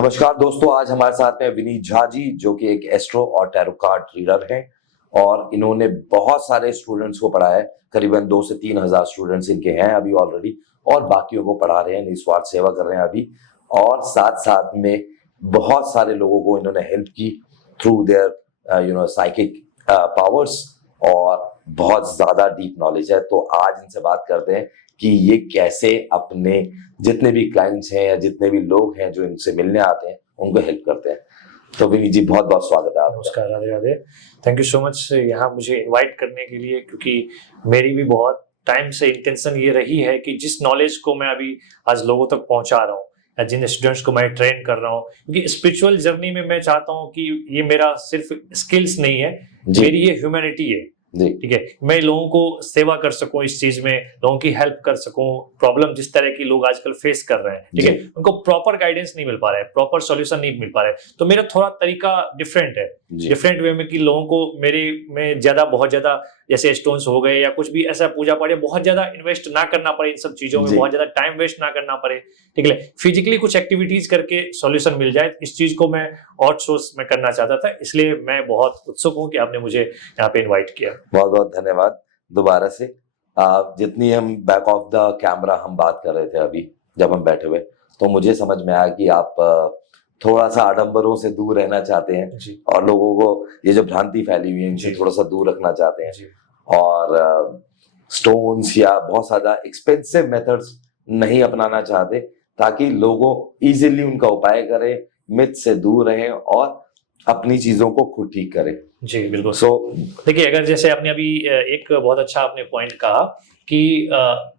नमस्कार दोस्तों, आज हमारे साथ में विनीत झा जी जो कि एक एस्ट्रो और टैरो कार्ड रीडर हैं और इन्होंने बहुत सारे स्टूडेंट्स को पढ़ाया है। करीबन 2 से 3 हज़ार स्टूडेंट्स इनके हैं अभी ऑलरेडी और बाकियों को पढ़ा रहे हैं, निस्वार्थ सेवा कर रहे हैं अभी। और साथ साथ में बहुत सारे लोगों को इन्होंने हेल्प की थ्रू देयर साइकिक पावर्स और बहुत ज्यादा डीप नॉलेज है। तो आज इनसे बात करते हैं कि ये कैसे अपने जितने भी क्लाइंट्स हैं या जितने भी लोग हैं जो इनसे मिलने आते हैं उनको हेल्प करते हैं। तो विनीत जी, बहुत बहुत स्वागत है आपका। नमस्कार, Radhe Radhe. Thank you so much यहाँ मुझे इनवाइट करने के लिए, क्योंकि मेरी भी बहुत टाइम से इंटेंशन ये रही है कि जिस नॉलेज को मैं अभी आज लोगों तक पहुंचा रहा हूँ या जिन स्टूडेंट्स को मैं ट्रेन कर रहा हूँ, क्योंकि स्पिरिचुअल जर्नी में मैं चाहता हूँ कि ये मेरा सिर्फ स्किल्स नहीं है, मेरी ये ह्यूमैनिटी है। ठीक है, मैं लोगों को सेवा कर सकूं, इस चीज में लोगों की हेल्प कर सकूं। प्रॉब्लम जिस तरह की लोग आजकल फेस कर रहे हैं, ठीक है, उनको प्रॉपर गाइडेंस नहीं मिल पा रहा है, प्रॉपर सॉल्यूशन नहीं मिल पा रहा है। तो मेरा थोड़ा तरीका डिफरेंट है, डिफरेंट वे में कि लोगों को मेरे में बहुत ज्यादा जैसे स्टोन्स हो गए या कुछ भी ऐसा पूजा पाठ, बहुत ज्यादा इन्वेस्ट ना करना पड़े इन सब चीजों में, बहुत ज्यादा टाइम वेस्ट ना करना पड़े। ठीक है, फिजिकली कुछ एक्टिविटीज करके सॉल्यूशन मिल जाए, इस चीज को मैं आउटसोर्स में करना चाहता था। इसलिए मैं बहुत उत्सुक हूँ कि आपने मुझे यहाँ पे इन्वाइट किया। बहुत बहुत धन्यवाद दोबारा से। जितनी हम बैक ऑफ द कैमरा हम बात कर रहे थे अभी जब हम बैठे हुए, तो मुझे समझ में आया कि आप थोड़ा सा आडंबरों से दूर रहना चाहते हैं और लोगों को ये जो भ्रांति फैली हुई है इनसे थोड़ा सा दूर रखना चाहते हैं और स्टोन्स या बहुत ज्यादा एक्सपेंसिव मेथड्स नहीं अपनाना चाहते, ताकि लोगों इजीली उनका उपाय करें, मिथ से दूर रहें और अपनी चीजों को खुद ठीक करें। जी बिल्कुल। देखिए, अगर जैसे आपने अभी एक बहुत अच्छा आपने पॉइंट कहा कि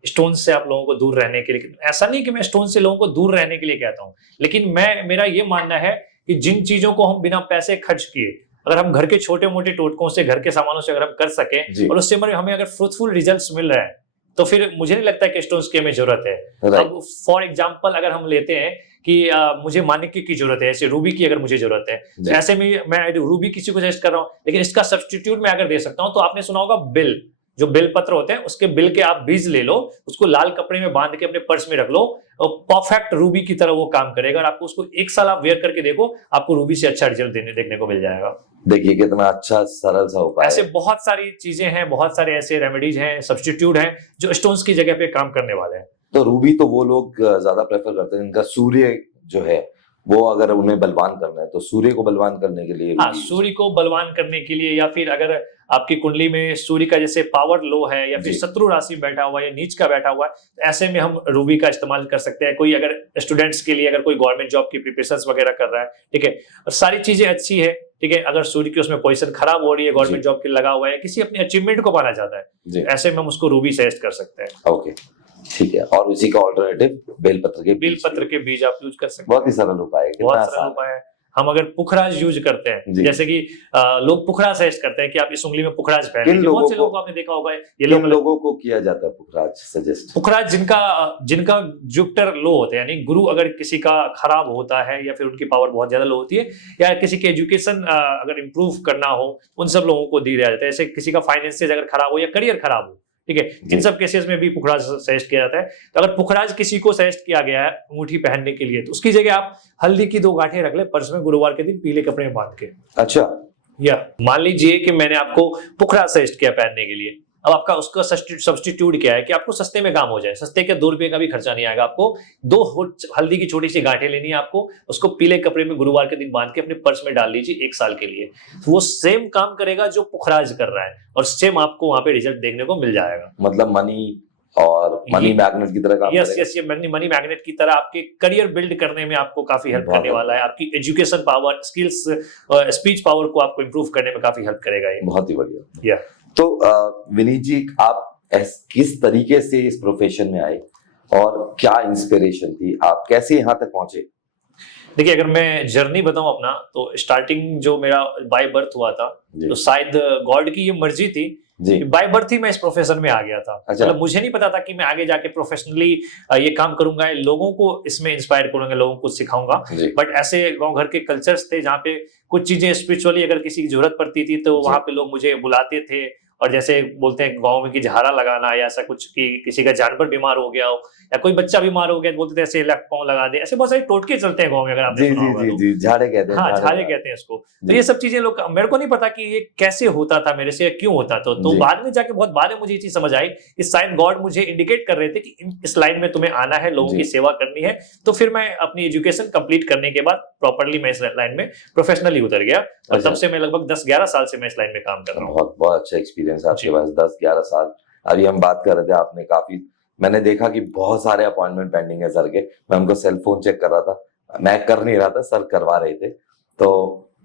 स्टोन से आप लोगों को दूर रहने के लिए, ऐसा नहीं कि मैं स्टोन से लोगों को दूर रहने के लिए कहता हूँ, लेकिन मेरा ये मानना है कि जिन चीजों को हम बिना पैसे खर्च किए, अगर हम घर के छोटे मोटे टोटकों से, घर के सामानों से अगर हम कर सकें और उससे हमें अगर फ्रूटफुल रिजल्ट्स मिल रहे हैं, तो फिर मुझे नहीं लगता कि स्टोन्स की हमें जरूरत है। अब फॉर एग्जांपल अगर हम लेते हैं कि मुझे माणिक्य की जरूरत है, ऐसे रूबी की अगर मुझे जरूरत है, तो ऐसे में मैं रूबी किसी को सजेस्ट कर रहा हूँ, लेकिन इसका सब्स्टिट्यूट मैं अगर दे सकता हूँ तो आपने सुना होगा बिल, जो बेल पत्र होते हैं उसके बिल के आप बीज ले लो, उसको लाल कपड़े में बांध के अपने पर्स में रख लो, और परफेक्ट रूबी की तरह वो काम करेगा। और आपको उसको 1 साल आप वेयर करके देखो, आपको रूबी से अच्छा रिजल्ट देखने को मिल जाएगा। देखिए कितना अच्छा सरल सा उपाय। ऐसे बहुत सारी चीजें हैं, बहुत सारे ऐसे रेमेडीज हैं, सब्स्टिट्यूट हैं जो स्टोन्स की जगह पे काम करने वाले हैं। तो रूबी तो वो लोग ज्यादा प्रेफर करते हैं, इनका सूर्य जो है वो अगर उन्हें बलवान करना है तो सूर्य को बलवान करने के लिए, हाँ, सूर्य को बलवान करने के लिए, या फिर अगर आपकी कुंडली में सूर्य का जैसे पावर लो है या फिर शत्रु राशि बैठा हुआ है या नीच का बैठा हुआ है, तो ऐसे में हम रूबी का इस्तेमाल कर सकते हैं। कोई अगर स्टूडेंट्स के लिए, अगर कोई गवर्नमेंट जॉब की प्रिपरेशंस वगैरह कर रहा है, ठीक है, और सारी चीजें अच्छी है, ठीक है, अगर सूर्य की उसमें पोजीशन खराब हो रही है, गवर्नमेंट जॉब के लगा हुआ है, किसी अपने अचीवमेंट को पाना चाहता है, ऐसे में हम उसको रूबी सजेस्ट कर सकते हैं। ओके, ठीक है। और इसी का ऑल्टरनेटिव बेलपत्र के बीज आप यूज कर सकते हैं। बहुत ही सरल उपाय है, बहुत सरल उपाय है। हम अगर पुखराज यूज करते हैं, जैसे कि लोग पुखराज सजेस्ट करते हैं कि आप इस उंगली में पुखराज पहने, बहुत से लोगों को आपने देखा होगा, ये लोगों को किया जाता है पुखराज सजेस्ट। पुखराज जिनका जुपिटर लो होता है, यानी गुरु अगर किसी का खराब होता है या फिर उनकी पावर बहुत ज्यादा लो होती है, या किसी की एजुकेशन अगर इंप्रूव करना हो, उन सब लोगों को दिया जाता है। जैसे किसी का फाइनेंसेस अगर खराब हो या करियर खराब हो, ठीक है, इन सब केसेस में भी पुखराज सजेस्ट किया जाता है। तो अगर पुखराज किसी को सजेस्ट किया गया है अंगूठी पहनने के लिए, तो उसकी जगह आप हल्दी की 2 गांठें रख ले पर्स में, गुरुवार के दिन पीले कपड़े में बांध के। अच्छा, या मान लीजिए कि मैंने आपको पुखराज सजेस्ट किया पहनने के लिए, अब आपका उसका सब्स्टिट्यूट क्या है कि आपको सस्ते में काम हो जाए, सस्ते के 2 रुपए का भी खर्चा नहीं आएगा। आपको 2 हल्दी की छोटी सी गांठें लेनी है, आपको उसको पीले कपड़े में गुरुवार के दिन बांध के अपने पर्स में डाल लीजिए 1 साल के लिए। तो वो सेम काम करेगा जो पुखराज कर रहा है, और सेम आपको वहां पे रिजल्ट देखने को मिल जाएगा। मतलब मनी मैग्नेट की तरह काम करेगा। यस, ये मनी मैग्नेट की तरह आपके करियर बिल्ड करने में आपको काफी हेल्प करने वाला है। आपकी education power, skills, speech power को आपको इंप्रूव करने में काफी हेल्प करेगा ये। बहुत ही बढ़िया। तो विनीत जी, आप किस तरीके से इस प्रोफेशन में आए और क्या इंस्पिरेशन थी, आप कैसे यहाँ तक पहुंचे? देखिए, अगर मैं जर्नी बताऊं अपना, तो स्टार्टिंग जो मेरा बाय बर्थ हुआ था, तो शायद गॉड की ये मर्जी थी, बाय बर्थ ही मैं इस प्रोफेशन में आ गया था। मतलब मुझे नहीं पता था कि मैं आगे जाके प्रोफेशनली ये काम करूंगा, लोगों को इसमें इंस्पायर करूंगा, लोगों को सिखाऊंगा। बट ऐसे गांव घर के कल्चर्स थे जहाँ पे कुछ चीजें स्पिरिचुअली अगर किसी की जरूरत पड़ती थी तो वहां पे लोग मुझे बुलाते थे और जैसे बोलते हैं गाँव में कि झाड़ा लगाना या ऐसा कुछ कि किसी का जानवर बीमार हो गया हो या कोई बच्चा बीमार हो गया तो बोलते थे ऐसे पाँव लगा दे, ऐसे बहुत सारे टोटके चलते हैं गाँव में, अगर आपने जी सुना जी होगा जी तो। जी, झाड़े कहते हैं, हाँ, झाड़े झाले लगा कहते हैं इसको। तो जी ये सब चीजें लोग, मेरे को नहीं पता कि ये कैसे होता था मेरे से, क्यों होता था। तो जी बाद में जाके बहुत बाद में मुझे ये चीज समझ आई कि शायद गॉड मुझे इंडिकेट कर रहे थे कि इस लाइन में तुम्हें आना है, लोगों जी की सेवा करनी है। तो फिर मैं अपनी एजुकेशन कंप्लीट करने के बाद प्रॉपरली मैं इस लाइन में प्रोफेशनली उतर गया, और अच्छा। तब से मैं लगभग 10-11 साल से मैं इस लाइन में काम कर रहा हूँ। बहुत बहुत अच्छा एक्सपीरियंस है आपके जी। पास, 10-11 साल। अभी हम बात कर रहे थे, आपने काफी, मैंने देखा कि बहुत सारे अपॉइंटमेंट पेंडिंग है सर के। मैं उनको सेल फोन चेक कर रहा था, मैं कर नहीं रहा था, सर करवा रहे थे। तो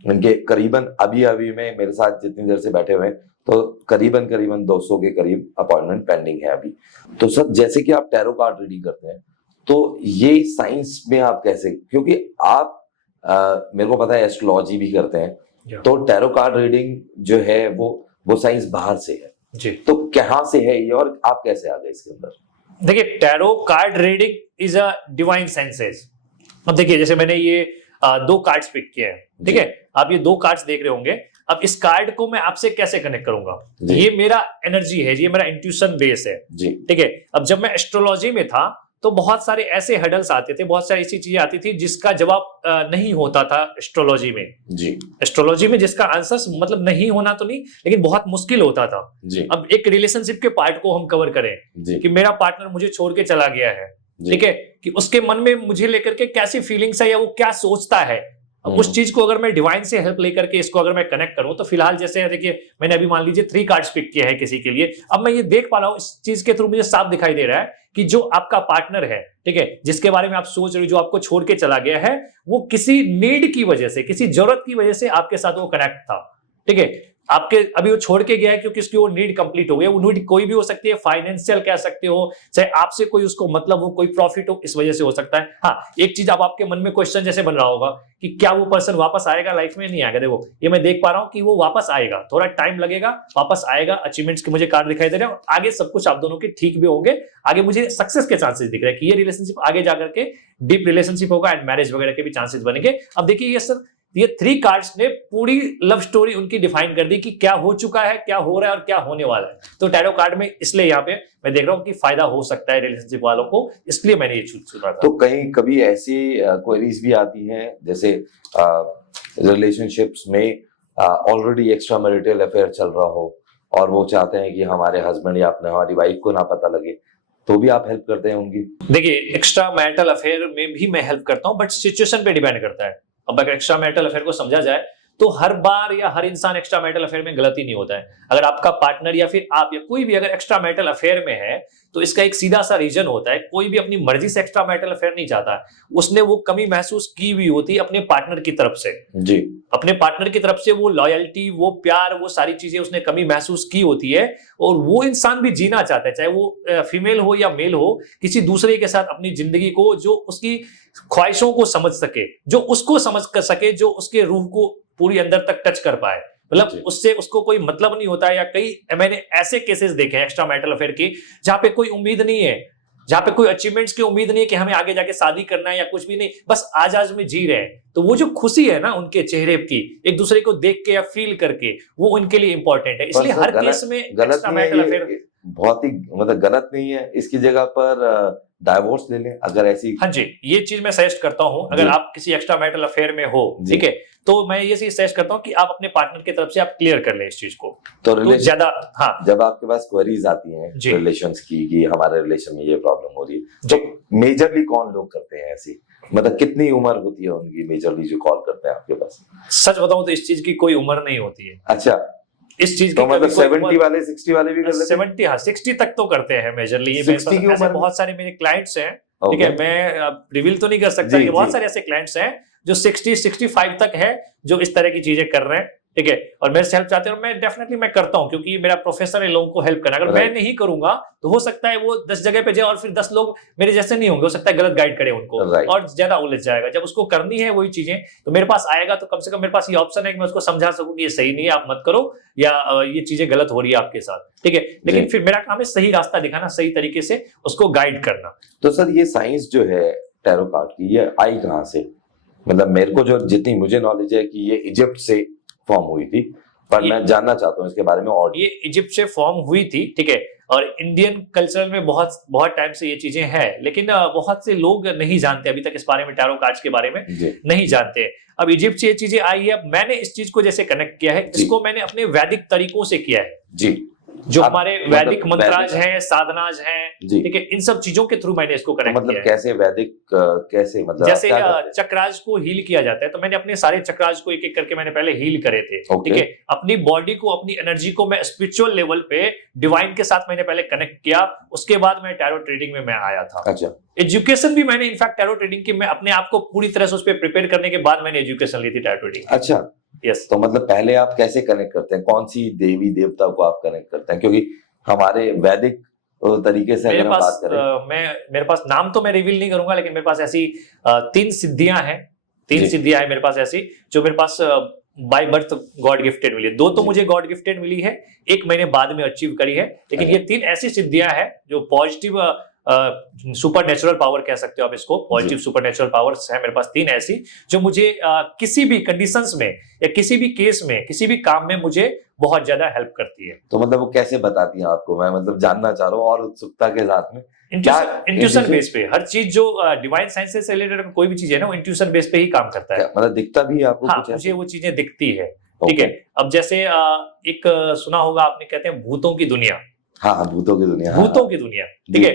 उनके करीबन अभी अभी में मेरे साथ जितनी देर से बैठे हुए हैं, तो करीबन करीबन 200 के करीब अपॉइंटमेंट पेंडिंग है अभी। तो सर जैसे कि आप टैरो कार्ड रीडिंग करते हैं, तो ये साइंस में आप कैसे, क्योंकि आप मेरे को पता है एस्ट्रोलॉजी भी करते हैं, या। तो टैरो कार्ड रीडिंग जो है वो साइंस बाहर से है, जी। तो कहाँ से है ये और आप कैसे आ गए इसके अंदर? देखिए, tarot card reading is a divine sciences. अब देखिए, जैसे मैंने ये 2 कार्ड्स पिक किए हैं, ठीक जी है, आप ये 2 कार्ड्स देख रहे होंगे। अब इस कार्ड को मैं आपसे कैसे कनेक्ट करूंगा, जी ये मेरा एनर्जी है, ये मेरा इंट्यूशन बेस है, जी ठीक है। अब जब मैं एस्ट्रोलॉजी में था तो बहुत सारे ऐसे हडल्स आते थे, बहुत सारी ऐसी चीजें आती थी जिसका जवाब नहीं होता था एस्ट्रोलॉजी में। जी एस्ट्रोलॉजी में जिसका आंसर मतलब नहीं होना तो नहीं, लेकिन बहुत मुश्किल होता था। जी अब एक रिलेशनशिप के पार्ट को हम कवर करें जी कि मेरा पार्टनर मुझे छोड़ के चला गया है, जी ठीक है, कि उसके मन में मुझे लेकर के कैसी फीलिंग्स है या वो क्या सोचता है। अब उस चीज को अगर मैं डिवाइन से हेल्प लेकर के इसको अगर मैं कनेक्ट करूं, तो फिलहाल जैसे देखिए मैंने अभी मान लीजिए 3 कार्ड्स पिक किए हैं किसी के लिए। अब मैं ये देख पा रहा हूं, इस चीज के थ्रू मुझे साफ दिखाई दे रहा है कि जो आपका पार्टनर है, ठीक है, जिसके बारे में आप सोच रहे हो, जो आपको छोड़ के चला गया है, वो किसी नीड की वजह से, किसी जरूरत की वजह से आपके साथ वो कनेक्ट था, ठीक है। आपके अभी वो छोड़ के गया है क्योंकि उसकी वो नीड कंप्लीट हो गई है। वो नीड कोई भी हो सकती है, फाइनेंशियल कह सकते हो, चाहे आपसे कोई उसको मतलब हो, कोई प्रॉफिट हो, इस वजह से हो सकता है। हाँ, एक चीज अब आपके मन में क्वेश्चन जैसे बन रहा होगा कि क्या वो पर्सन वापस आएगा लाइफ में, नहीं आएगा। देखो, ये मैं देख पा रहा हूं कि वो वापस आएगा, थोड़ा टाइम लगेगा, वापस आएगा। अचीवमेंट्स के मुझे कार्ड दिखाई दे रहे हैं, और आगे सब कुछ आप दोनों के ठीक भी होंगे। आगे मुझे सक्सेस के चांसेस दिख रहे हैं कि ये रिलेशनशिप आगे जाकर के डीप रिलेशनशिप होगा एंड मैरिज वगैरह के भी चांसेस बनेंगे। अब देखिए, ये सर ये 3 कार्ड्स ने पूरी लव स्टोरी उनकी डिफाइन कर दी कि क्या हो चुका है, क्या हो रहा है और क्या होने वाला है। तो टैरो कार्ड में इसलिए यहाँ पे मैं देख रहा हूँ कि फायदा हो सकता है रिलेशनशिप वालों को, इसलिए मैंने ये चुना था। तो कहीं कभी ऐसी क्वेरीज भी आती हैं, जैसे रिलेशनशिप्स में ऑलरेडी एक्स्ट्रा मैरिटल अफेयर चल रहा हो और वो चाहते हैं कि हमारे हस्बैंड या अपने हमारी वाइफ को ना पता लगे, तो भी आप हेल्प करते हैं उनकी? देखिए, एक्स्ट्रा मैरिटल अफेयर में भी मैं हेल्प करता हूँ, बट सिचुएशन पे डिपेंड करता है। अब अगर एक्स्ट्रा मैरिटल अफेयर को समझा जाए तो हर बार या हर इंसान एक्स्ट्रा मैरिटल अफेयर में गलती नहीं होता है। अगर आपका पार्टनर या फिर आप या कोई भी अगर एक्स्ट्रा मैरिटल अफेयर में है, तो इसका एक सीधा सा रीजन होता है। कोई भी अपनी मर्जी से एक्स्ट्रा मैरिटल अफेयर नहीं चाहता है, उसने वो कमी महसूस की हुई होती है अपने पार्टनर की तरफ से। जी अपने पार्टनर की तरफ से वो लॉयल्टी, वो प्यार, वो सारी चीजें उसने कमी महसूस की होती है, और वो इंसान भी जीना चाहता है, चाहे वो फीमेल हो या मेल हो, किसी दूसरे के साथ अपनी जिंदगी को, जो उसकी ख्वाहिशों को समझ सके, जो उसको समझ कर सके, जो उसके रूह को पूरी अंदर तक टच कर पाए। मतलब उससे उसको कोई मतलब नहीं होता है। या कई मैंने ऐसे केसेस देखे हैं एक्स्ट्रा मैरिटल अफेयर की, जहां पे कोई उम्मीद नहीं है, जहां पे कोई अचीवमेंट्स की उम्मीद नहीं है कि हमें आगे जाके शादी करना है या कुछ भी नहीं, बस आज आज में जी रहे हैं। तो वो जो खुशी है ना उनके चेहरे की, एक दूसरे को देख के या फील करके, वो उनके लिए इंपॉर्टेंट है। इसलिए हर केस में एक्स्ट्रा मैरिटल अफेयर बहुत ही मतलब गलत नहीं है। इसकी जगह पर डाइवोर्स ले लें अगर ऐसी। हाँ जी, ये चीज मैं सजेस्ट करता हूं। अगर आप किसी एक्स्ट्रा मैरिटल अफेयर में हो, ठीक है, तो मैं ये चीज सजेस्ट करता हूं कि आप अपने पार्टनर की तरफ से आप क्लियर कर लें इस चीज को। तो ज्यादा, हाँ, जब आपके पास क्वेरीज आती हैं रिलेशंस की कि हमारे रिलेशन में ये प्रॉब्लम हो रही है, तो मेजरली कौन लोग करते हैं ऐसी, मतलब कितनी उम्र होती है उनकी मेजरली जो कॉल करते हैं आपके पास? सच बताऊं तो इस चीज की कोई उम्र नहीं होती है। अच्छा, इस चीज तो मतलब 70 वाले 60 वाले भी कर लेते हैं? 70, हाँ 60 तक तो करते हैं मेजरली। ऐसे बहुत सारे मेरे क्लाइंट्स हैं, ठीक है, मैं रिवील तो नहीं कर सकता कि बहुत सारे ऐसे क्लाइंट्स हैं जो 60-65 तक है, जो इस तरह की चीजें कर रहे हैं, ठीक है, और मेरे से हेल्प चाहते हैं। और मैं डेफिनेटली मैं करता हूं, क्योंकि मेरा प्रोफेसर है लोगों को हेल्प करना। अगर मैं नहीं करूंगा तो हो सकता है वो 10 जगह पे जाए और फिर 10 लोग मेरे जैसे नहीं होंगे, हो सकता है गलत गाइड करे उनको और ज्यादा उलझ जाएगा। जब उसको करनी है वही चीजें, तो मेरे पास आएगा तो कम से कम मेरे पास ये ऑप्शन है कि मैं उसको समझा सकूं कि ये सही नहीं है, आप मत करो, या ये चीजें गलत हो रही है आपके साथ, ठीक है। लेकिन फिर मेरा काम है सही रास्ता दिखाना, सही तरीके से उसको गाइड करना। तो सर ये साइंस जो है टैरो कार्ड की, ये आई कहाँ से? मतलब मेरे को जो जितनी मुझे नॉलेज है कि ये इजिप्ट से फॉर्म हुई थी, पर मैं जानना चाहता हूँ इसके बारे में और। ये इजिप्ट से फॉर्म हुई थी, ठीक है, और इंडियन कल्चर में बहुत बहुत टाइम से ये चीजें हैं, लेकिन बहुत से लोग नहीं जानते अभी तक इस बारे में, टैरो कार्ड्स के बारे में नहीं जानते। अब इजिप्ट से ये चीजें आई है, मैंने इस चीज को जैसे कनेक्ट किया है, इसको मैंने अपने वैदिक तरीकों से किया है जी, जो हमारे वैदिक मंत्राज हैं, साधनाज हैं, जी, ठीक है, इन सब चीजों के थ्रू मैंने इसको कनेक्ट मतलब किया है। कैसे वैदिक कैसे मतलब जैसे चक्राज को हील किया जाता है, तो मैंने अपने सारे चक्राज को एक एक करके मैंने पहले हील करे थे, ठीक है, अपनी बॉडी को, अपनी एनर्जी को मैं स्पिरिचुअल लेवल पे डिवाइन के साथ मैंने पहले कनेक्ट किया, उसके बाद मैं टैरो ट्रेडिंग में मैं आया था। अच्छा, एजुकेशन भी मैंने इनफैक्ट टैरो ट्रेडिंग की, मैं अपने आप को पूरी तरह से उस पर प्रिपेयर करने के बाद मैंने एजुकेशन ली थी टैरो ट्रेडिंग। अच्छा, यस। तो मतलब पहले आप कैसे कनेक्ट करते हैं, कौन सी देवी देवता को आप कनेक्ट करते हैं, क्योंकि हमारे वैदिक तरीके से अगर हम बात करें, मेरे पास नाम तो मैं रिवील नहीं करूंगा, लेकिन मेरे पास ऐसी 3 सिद्धियां हैं, 3 सिद्धियां हैं मेरे पास ऐसी, जो मेरे पास बाय बर्थ गॉड गिफ्टेड मिली है। 2 तो मुझे गॉड गिफ्टेड मिली है, 1 मैंने बाद में अचीव करी है, लेकिन ये 3 ऐसी सिद्धियां हैं जो पॉजिटिव सुपर नेचुरल पावर कह सकते हो आप इसको, पॉजिटिव सुपर नेचुरल पावर्स है मेरे पास 3 ऐसी, जो मुझे किसी भी कंडीशंस में या किसी भी केस में, किसी भी काम में मुझे बहुत ज्यादा हेल्प करती है। तो मतलब वो कैसे बताती हैं आपको, मैं मतलब जानना चाह रहा हूँ और उत्सुकता के साथ में। इंट्यूशन बेस पे हर चीज, जो डिवाइन साइंस से रिलेटेड कोई भी चीज है ना, वो इंट्यूशन बेस पे ही काम करता है। मतलब दिखता भी है आपको? हाँ, मुझे वो चीजें दिखती है, ठीक है। अब जैसे एक सुना होगा आपने, कहते हैं भूतों की दुनिया। हाँ, भूतों की दुनिया, भूतों की दुनिया, ठीक है,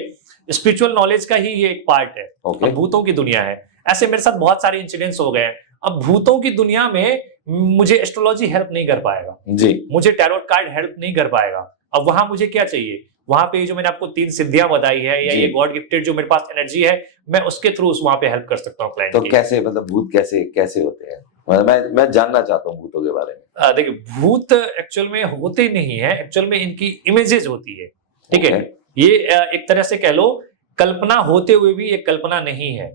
स्पिरिचुअल नॉलेज का ही ये एक पार्ट है। अब भूतों की दुनिया है, ऐसे मेरे साथ बहुत सारे इंसिडेंट्स हो गए हैं। अब भूतों की दुनिया में मुझे एस्ट्रोलॉजी हेल्प नहीं कर पाएगा जी, मुझे टैरोट कार्ड हेल्प नहीं कर पाएगा। अब वहां मुझे क्या चाहिए, वहां पे जो मैंने आपको 3 सिद्धियां बताई है, या ये गॉड गिफ्टेड जो मेरे पास एनर्जी है, मैं उसके थ्रू वहां पे हेल्प कर सकता हूँ क्लाइंट की। तो कैसे, मतलब भूत कैसे कैसे होते हैं, मैं जानना चाहता हूँ भूतों के बारे में। देखिए, भूत एक्चुअल में होते नहीं है, एक्चुअल में इनकी इमेजेस होती है, ठीक है। ये एक तरह से कह लो, कल्पना होते हुए भी ये कल्पना नहीं है।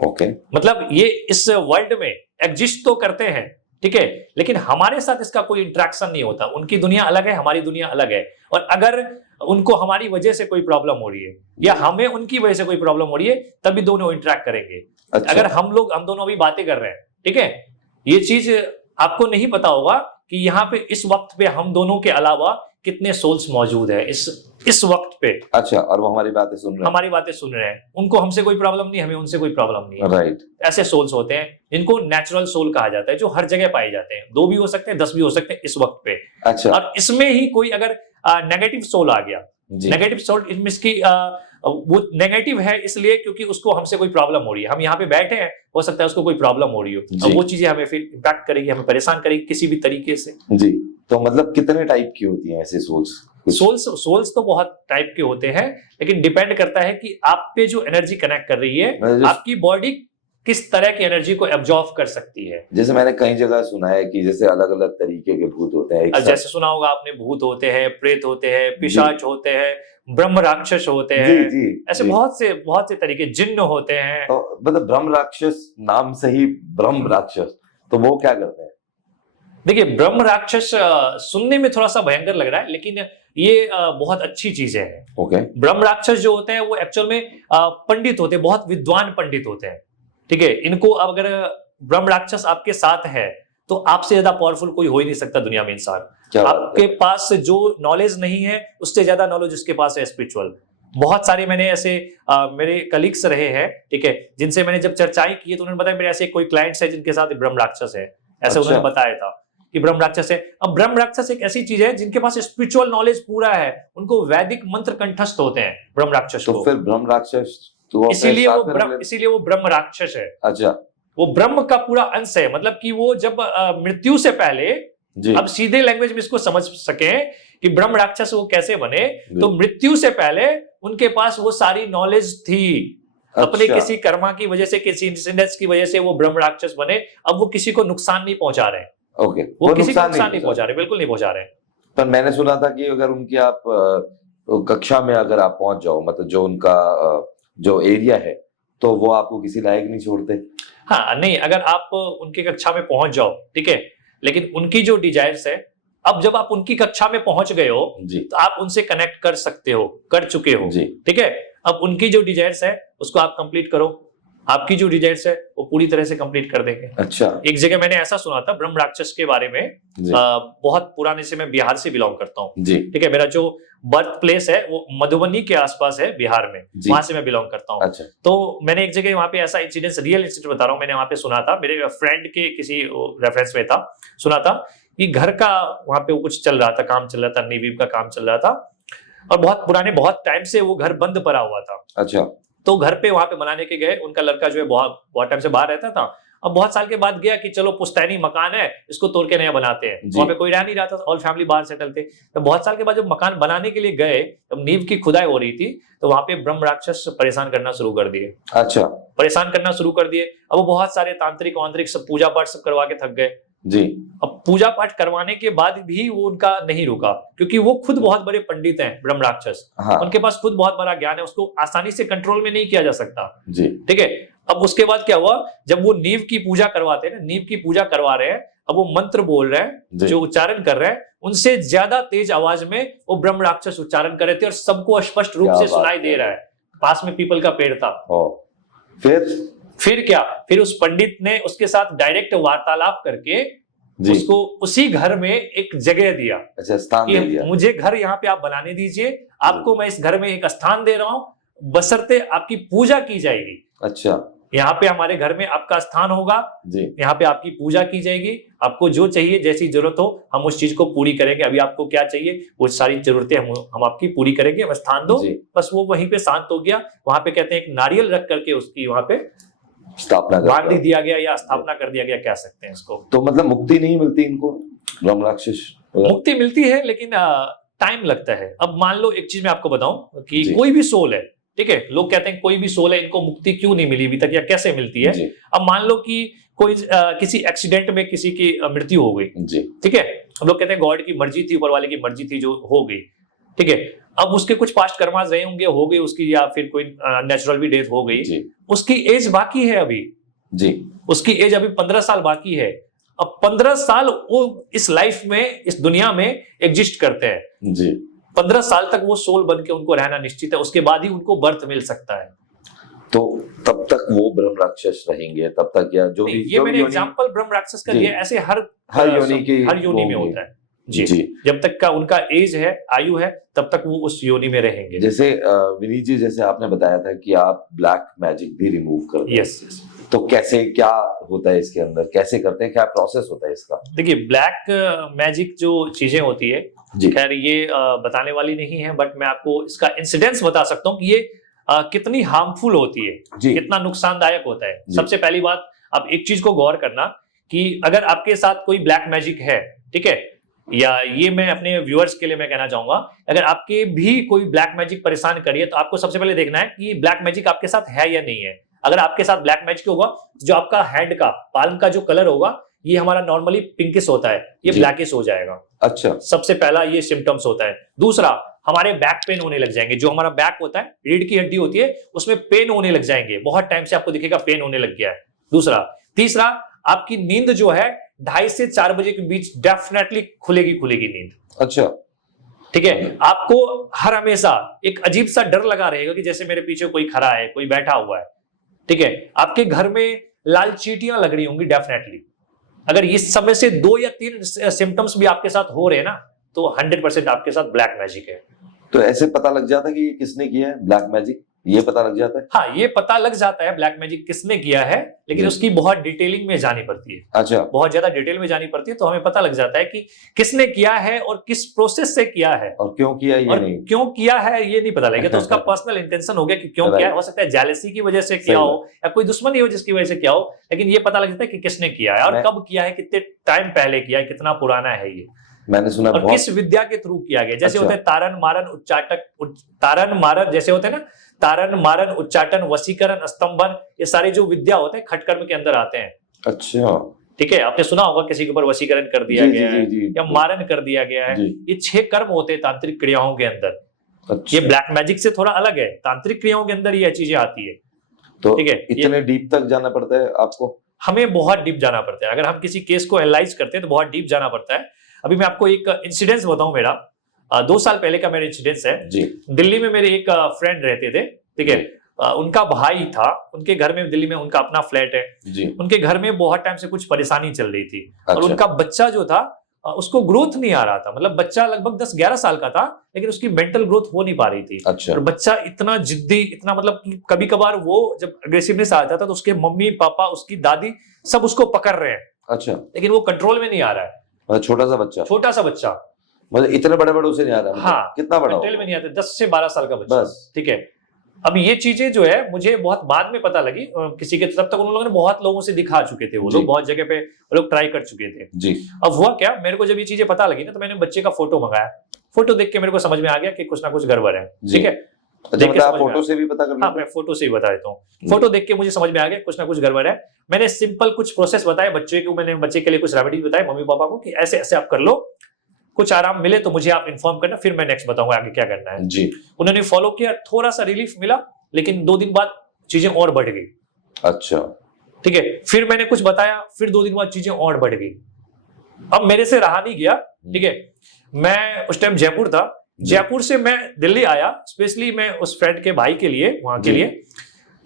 ओके, मतलब ये इस वर्ल्ड में एग्जिस्ट तो करते हैं, ठीक है, लेकिन हमारे साथ इसका कोई इंटरेक्शन नहीं होता। उनकी दुनिया अलग है, हमारी दुनिया अलग है, और अगर उनको हमारी वजह से कोई प्रॉब्लम हो रही है या हमें उनकी वजह से कोई प्रॉब्लम हो रही है, तभी दोनों इंटरेक्ट करेंगे। अच्छा। अगर हम दोनों अभी बातें कर रहे हैं, ठीक है, ये चीज आपको नहीं पता होगा कि यहाँ पे इस वक्त पे हम दोनों के अलावा कितने सोल्स मौजूद है इस वक्त पे। अच्छा, और वो हमारी बातें सुन रहे हैं? हमारी बातें सुन रहे हैं, उनको हमसे कोई प्रॉब्लम नहीं, हमें उनसे कोई प्रॉब्लम नहीं है। राइट। ऐसे सोल्स होते हैं जिनको नेचुरल सोल कहा जाता है, जो हर जगह पाए जाते हैं। 2 भी हो सकते हैं, 10 भी हो सकते हैं इस वक्त पे। अच्छा। और इसमें ही कोई अगर नेगेटिव सोल आ गया, नेगेटिव सोल मींस की वो नेगेटिव है इसलिए क्योंकि उसको हमसे कोई प्रॉब्लम हो रही है। हम यहाँ पे बैठे हैं, हो सकता है उसको कोई प्रॉब्लम हो रही हो, अब वो चीजें हमें फिर इम्पैक्ट करेगी, हमें परेशान करेगी किसी भी तरीके से। जी, तो मतलब कितने टाइप की होती हैं ऐसे सोल्स? सोल्स तो बहुत टाइप के होते हैं, लेकिन डिपेंड करता है कि आप पे जो एनर्जी कनेक्ट कर रही है, आपकी बॉडी किस तरह की एनर्जी को एब्जॉर्ब कर सकती है। जैसे मैंने कई जगह सुना है कि जैसे अलग अलग तरीके के भूत होते हैं। जैसे सुना होगा आपने, भूत होते हैं, प्रेत होते हैं, पिशाच होते हैं, ब्रह्म राक्षस होते हैं, ऐसे बहुत से तरीके, जिन्न होते हैं। तो मतलब ब्रह्म राक्षस, नाम से ही ब्रह्म राक्षस, तो वो क्या करते हैं? देखिए, ब्रह्म राक्षस सुनने में थोड़ा सा भयंकर लग रहा है, लेकिन ये बहुत अच्छी चीजें हैं। ओके। ब्रह्म राक्षस जो होते हैं वो एक्चुअल में पंडित होते हैं, बहुत विद्वान पंडित होते हैं, ठीक है। इनको अगर ब्रह्म राक्षस आपके साथ है तो आपसे ज्यादा पावरफुल कोई हो ही नहीं सकता दुनिया में इंसान। आपके पास जो नॉलेज नहीं है उससे ज्यादा नॉलेज उसके पास है स्पिरिचुअल। बहुत सारे मैंने ऐसे मेरे कलीग्स रहे हैं, ठीक है, जिनसे मैंने जब चर्चाएं की तो उन्होंने बताया मेरे ऐसे कोई क्लाइंट्स है जिनके साथ ब्रह्म राक्षस है, ऐसे उन्होंने बताया था कि ब्रह्म राक्षस है। अब ब्रह्म राक्षस एक ऐसी चीज है जिनके पास स्पिरिचुअल नॉलेज पूरा है, उनको वैदिक मंत्र कंठस्थ होते हैं ब्रह्म राक्षस को। तो फिर ब्रह्म राक्षस इसीलिए वो ब्रह्म राक्षस है। अच्छा, वो ब्रह्म का पूरा अंश है, मतलब कि वो जब मृत्यु से पहले, अब सीधे लैंग्वेज में इसको समझ सके कि ब्रह्म राक्षस वो कैसे बने, तो मृत्यु से पहले उनके पास वो सारी नॉलेज थी। अच्छा। अपने किसी कर्मा की वजह से, किसी इंसिडेंट्स की वजह से वो ब्रह्म राक्षस बने। अब वो किसी को नुकसान नहीं पहुंचा रहे। ओके, वो किसी को नुकसान नहीं पहुंचा रहे, बिल्कुल नहीं पहुंचा रहे। पर मैंने सुना था कि अगर उनकी आप कक्षा में अगर आप पहुंच जाओ, मतलब जो उनका जो एरिया है, तो वो आपको किसी लायक नहीं छोड़ते। हाँ, नहीं, अगर आप उनकी कक्षा में पहुंच जाओ, ठीक है, लेकिन उनकी जो डिजायर्स है, अब जब आप उनकी कक्षा में पहुंच गए हो तो आप उनसे कनेक्ट कर सकते हो, कर चुके हो, ठीक है। अब उनकी जो डिजायर्स है उसको आप कंप्लीट करो, आपकी जो डिजायर्स है वो पूरी तरह से कंप्लीट कर देंगे। अच्छा। एक जगह मैंने ऐसा सुना था ब्रह्म राक्षस के बारे में, जी बहुत पुराने से, मैं बिहार से बिलोंग करता हूँ, जी ठीक है, मेरा जो बर्थ प्लेस है वो मधुबनी के आसपास है बिहार में, जी। वहां से मैं बिलोंग करता हूँ। अच्छा। तो मैंने एक जगह वहां पे ऐसा इंसिडेंट, रियल इंसिडेंट बता रहा हूँ, मैंने वहां पे सुना था, मेरे फ्रेंड के किसी रेफरेंस में था, सुना था कि घर का वहां पे वो कुछ चल रहा था, काम चल रहा था, नींव का काम चल रहा था, और बहुत पुराने, बहुत टाइम से वो घर बंद पड़ा हुआ था। अच्छा। तो घर पे वहां पे बनाने के गए, उनका लड़का जो है बहुत बहुत टाइम से बाहर रहता था, अब बहुत साल के बाद गया कि चलो पुश्तैनी मकान है, इसको तोड़ के नया बनाते हैं। जी। वहां पे कोई रह नहीं रहा था, ऑल फैमिली बाहर सेटल थे। तो बहुत साल के बाद जब मकान बनाने के लिए गए, तब नींव की खुदाई हो रही थी, तो वहां पे ब्रह्म राक्षस परेशान करना शुरू कर दिए। अच्छा। परेशान करना शुरू कर दिए। अब वो बहुत सारे तांत्रिक वांत्रिक सब पूजा पाठ सब करवा के थक गए। जी। अब पूजा पाठ करवाने के बाद भी वो उनका नहीं रुका, क्योंकि वो खुद बहुत बड़े पंडित हैं ब्रह्म राक्षस, हाँ। उनके पास खुद बहुत बड़ा ज्ञान है, उसको आसानी से कंट्रोल में नहीं किया जा सकता। जी। ठीक है। अब उसके बाद क्या हुआ, जब वो नींव की पूजा करवाते हैं ना, नींव की पूजा करवा रहे हैं, अब वो मंत्र बोल रहे हैं, जो उच्चारण कर रहे हैं, उनसे ज्यादा तेज आवाज में वो ब्रह्म राक्षस उच्चारण कर रहे थे, और सबको स्पष्ट रूप से सुनाई दे रहा है। पास में पीपल का पेड़ था। फिर क्या, फिर उस पंडित ने उसके साथ डायरेक्ट वार्तालाप करके उसको उसी घर में एक जगह दिया। अच्छा, स्थान दे दिया। मुझे घर यहाँ पे आप बनाने दीजिए, आपको मैं इस घर में एक स्थान दे रहा हूं, बशर्ते आपकी पूजा की जाएगी। अच्छा। यहाँ पे हमारे घर में आपका स्थान होगा जी। यहाँ पे आपकी पूजा की जाएगी, आपको जो चाहिए, जैसी जरूरत हो, हम उस चीज को पूरी करेंगे। अभी आपको क्या चाहिए, वो सारी जरूरतें हम आपकी पूरी करेंगे, हम स्थान दो। बस वो वहीं पे शांत हो गया। वहां पे कहते हैं एक नारियल रख करके उसकी वहां पे स्थापना बांध दिया गया, या स्थापना कर दिया गया, कह सकते हैं इसको। तो मतलब मुक्ति नहीं मिलती इनको, ब्रह्म राक्षस? मुक्ति मिलती है, लेकिन टाइम लगता है। अब मान लो एक चीज मैं आपको बताऊं कि कोई भी सोल है, ठीक है, लोग कहते हैं कोई भी सोल है, इनको मुक्ति क्यों नहीं मिली अभी तक, या कैसे मिलती है। अब मान लो कि कोई किसी एक्सीडेंट में किसी की मृत्यु हो गई, ठीक है, हम लोग कहते हैं गॉड की मर्जी थी, ऊपर वाले की मर्जी थी, जो हो गई, ठीक है। अब उसके कुछ पास्ट कर्मास रहे होंगे, हो गई उसकी, या फिर कोई नेचुरल भी डेथ हो गई, उसकी एज बाकी है अभी जी, उसकी एज अभी 15 साल बाकी है। अब 15 साल वो इस लाइफ में, इस दुनिया में एग्जिस्ट करते हैं जी। 15 साल तक वो सोल बन के उनको रहना निश्चित है, उसके बाद ही उनको बर्थ मिल सकता है। तो तब तक वो ब्रह्म राक्षस रहेंगे, तब तक, या जो भी, ये मैंने एग्जांपल ब्रह्म राक्षस का दिया, ऐसे हर योनि में होता है जी। जब तक का उनका एज है, आयु है, तब तक वो उस योनि में रहेंगे। जैसे विनीत जी, जैसे आपने बताया था कि आप ब्लैक मैजिक भी रिमूव करते हैं। यस। तो कैसे, क्या होता है इसके अंदर, कैसे करते हैं, क्या प्रोसेस होता है इसका? देखिए, ब्लैक मैजिक जो चीजें होती है, खैर ये बताने वाली नहीं है, बट मैं आपको इसका इंसिडेंस बता सकता हूँ कि ये कितनी हार्मफुल होती है, कितना नुकसानदायक होता है। सबसे पहली बात, आप एक चीज को गौर करना कि अगर आपके साथ कोई ब्लैक मैजिक है, ठीक है, या ये मैं अपने व्यूअर्स के लिए मैं कहना चाहूंगा, अगर आपके भी कोई ब्लैक मैजिक परेशान करिए, तो आपको सबसे पहले देखना है कि ब्लैक मैजिक आपके साथ है या नहीं है। अगर आपके साथ ब्लैक मैजिक होगा, जो आपका हैंड का, पाल्म का जो कलर होगा, ये हमारा नॉर्मली पिंकिश होता है, ये ब्लैकिश हो जाएगा। अच्छा, सबसे पहला ये सिम्टम्स होता है। दूसरा, हमारे बैक पेन होने लग जाएंगे। जो हमारा बैक होता है, रीढ़ की हड्डी होती है, उसमें पेन होने लग जाएंगे, बहुत टाइम से आपको दिखेगा पेन होने लग गया है। दूसरा, तीसरा, आपकी नींद जो है 2:30 से 4 बजे के बीच डेफिनेटली खुलेगी नींद। अच्छा, ठीक है। आपको हर हमेशा एक अजीब सा डर लगा रहेगा कि जैसे मेरे पीछे कोई खड़ा है, कोई बैठा हुआ है, ठीक है। आपके घर में लाल चींटियां लग रही होंगी डेफिनेटली। अगर इस समय से 2 या 3 सिम्टम्स भी आपके साथ हो रहे हैं ना, तो 100% आपके साथ ब्लैक मैजिक है। तो ऐसे पता लग जाता है कि किसने किया है ब्लैक मैजिक, ये पता लग जाता है? हाँ, ये पता लग जाता है ब्लैक मैजिक किसने किया है, लेकिन उसकी बहुत डिटेलिंग में जानी पड़ती है। अच्छा, बहुत ज्यादा डिटेल में जानी पड़ती है, तो हमें पता लग जाता है कि किसने किया है और किस प्रोसेस से किया है, और क्यों किया ये नहीं, क्यों किया है ये नहीं पता लगेगा। तो उसका पर्सनल इंटेंशन हो गया कि क्यों किया है। हो सकता है जेलसी की वजह से किया हो, या कोई दुश्मनी हो जिसकी वजह से किया हो, लेकिन ये पता लग जाता है कि किसने किया है और कब किया है, कितने टाइम पहले किया है, कितना पुराना है ये, मैंने सुना, और किस विद्या के थ्रू किया गया। जैसे होते हैं तारन मारन उच्चाटक, तारन मारन जैसे होते हैं ना, तारन मारन उच्चाटन वशीकरण स्तंभन, ये सारे जो विद्या होते हैं खटकर्म के अंदर आते हैं। अच्छा, ठीक है। आपने सुना होगा किसी के ऊपर वशीकरण कर दिया गया है या मारन कर दिया गया है। ये 6 कर्म होते हैं तांत्रिक क्रियाओं के अंदर। अच्छा। ये ब्लैक मैजिक से थोड़ा अलग है, तांत्रिक क्रियाओं के अंदर ये चीजें आती है। तो ठीक है, इतने डीप तक जाना पड़ता है आपको? हमें बहुत डीप जाना पड़ता है। अगर हम किसी केस को एनालाइज करते हैं तो बहुत डीप जाना पड़ता है। अभी मैं आपको एक इंसिडेंस बताऊं, मेरा 2 साल पहले का मेरा इंसिडेंस है जी। दिल्ली में मेरे एक फ्रेंड रहते थे, ठीक है। उनका भाई था, उनके घर में दिल्ली में उनका अपना फ्लैट है जी। उनके घर में बहुत टाइम से कुछ परेशानी चल रही थी और अच्छा। उनका बच्चा जो था उसको ग्रोथ नहीं आ रहा था, मतलब बच्चा लगभग 10-11 साल का था लेकिन उसकी मेंटल ग्रोथ हो नहीं पा रही थी। अच्छा। और बच्चा इतना जिद्दी, इतना मतलब कभी कभार वो जब अग्रेसिवनेस आता था तो उसके मम्मी पापा, उसकी दादी सब उसको पकड़ रहे हैं। अच्छा। लेकिन वो कंट्रोल में नहीं आ रहा है। मतलब छोटा सा बच्चा, मतलब इतने बड़े बड़े उसे नहीं आ रहा। हाँ, कितना बड़ा कंट्रोल में नहीं आता, 10 से 12 साल का बच्चा। बस। ठीक है। अब ये चीजें जो है मुझे बहुत बाद में पता लगी किसी के, तब तक उन लोगों ने बहुत लोगों से दिखा चुके थे, वो लोग बहुत जगह पे वो लोग ट्राई कर चुके थे जी। अब हुआ क्या, मेरे को जब ये चीजें पता लगी ना तो मैंने बच्चे का फोटो मंगाया। फोटो देख के मेरे को समझ में आ गया कि कुछ ना कुछ गड़बड़ है। ठीक है। अच्छा, मतलब आप फोटो से भी पता कर? हाँ, मैं फोटो से ही बता देता हूँ। फोटो देख के मुझे समझ में आ गया कुछ ना कुछ गड़बड़ है। मैंने सिंपल कुछ प्रोसेस बताए बच्चे को, मैंने बच्चे के लिए कुछ रेमेडीज बताए मम्मी पापा को कि ऐसे ऐसे आप कर लो, कुछ आराम मिले तो मुझे आप इन्फॉर्म करना, फिर मैं नेक्स्ट बताऊंगा आगे क्या करना है जी। उन्होंने फॉलो किया, थोड़ा सा रिलीफ मिला, लेकिन 2 दिन बाद चीजें और बढ़ गई। अच्छा। ठीक है। फिर मैंने कुछ बताया, फिर 2 दिन बाद चीजें और बढ़ गई। अब मेरे से रहा नहीं गया। ठीक है। मैं उस टाइम जयपुर था, जयपुर से मैं दिल्ली आया स्पेशली मैं उस फ्रेंड के भाई के लिए, वहां के लिए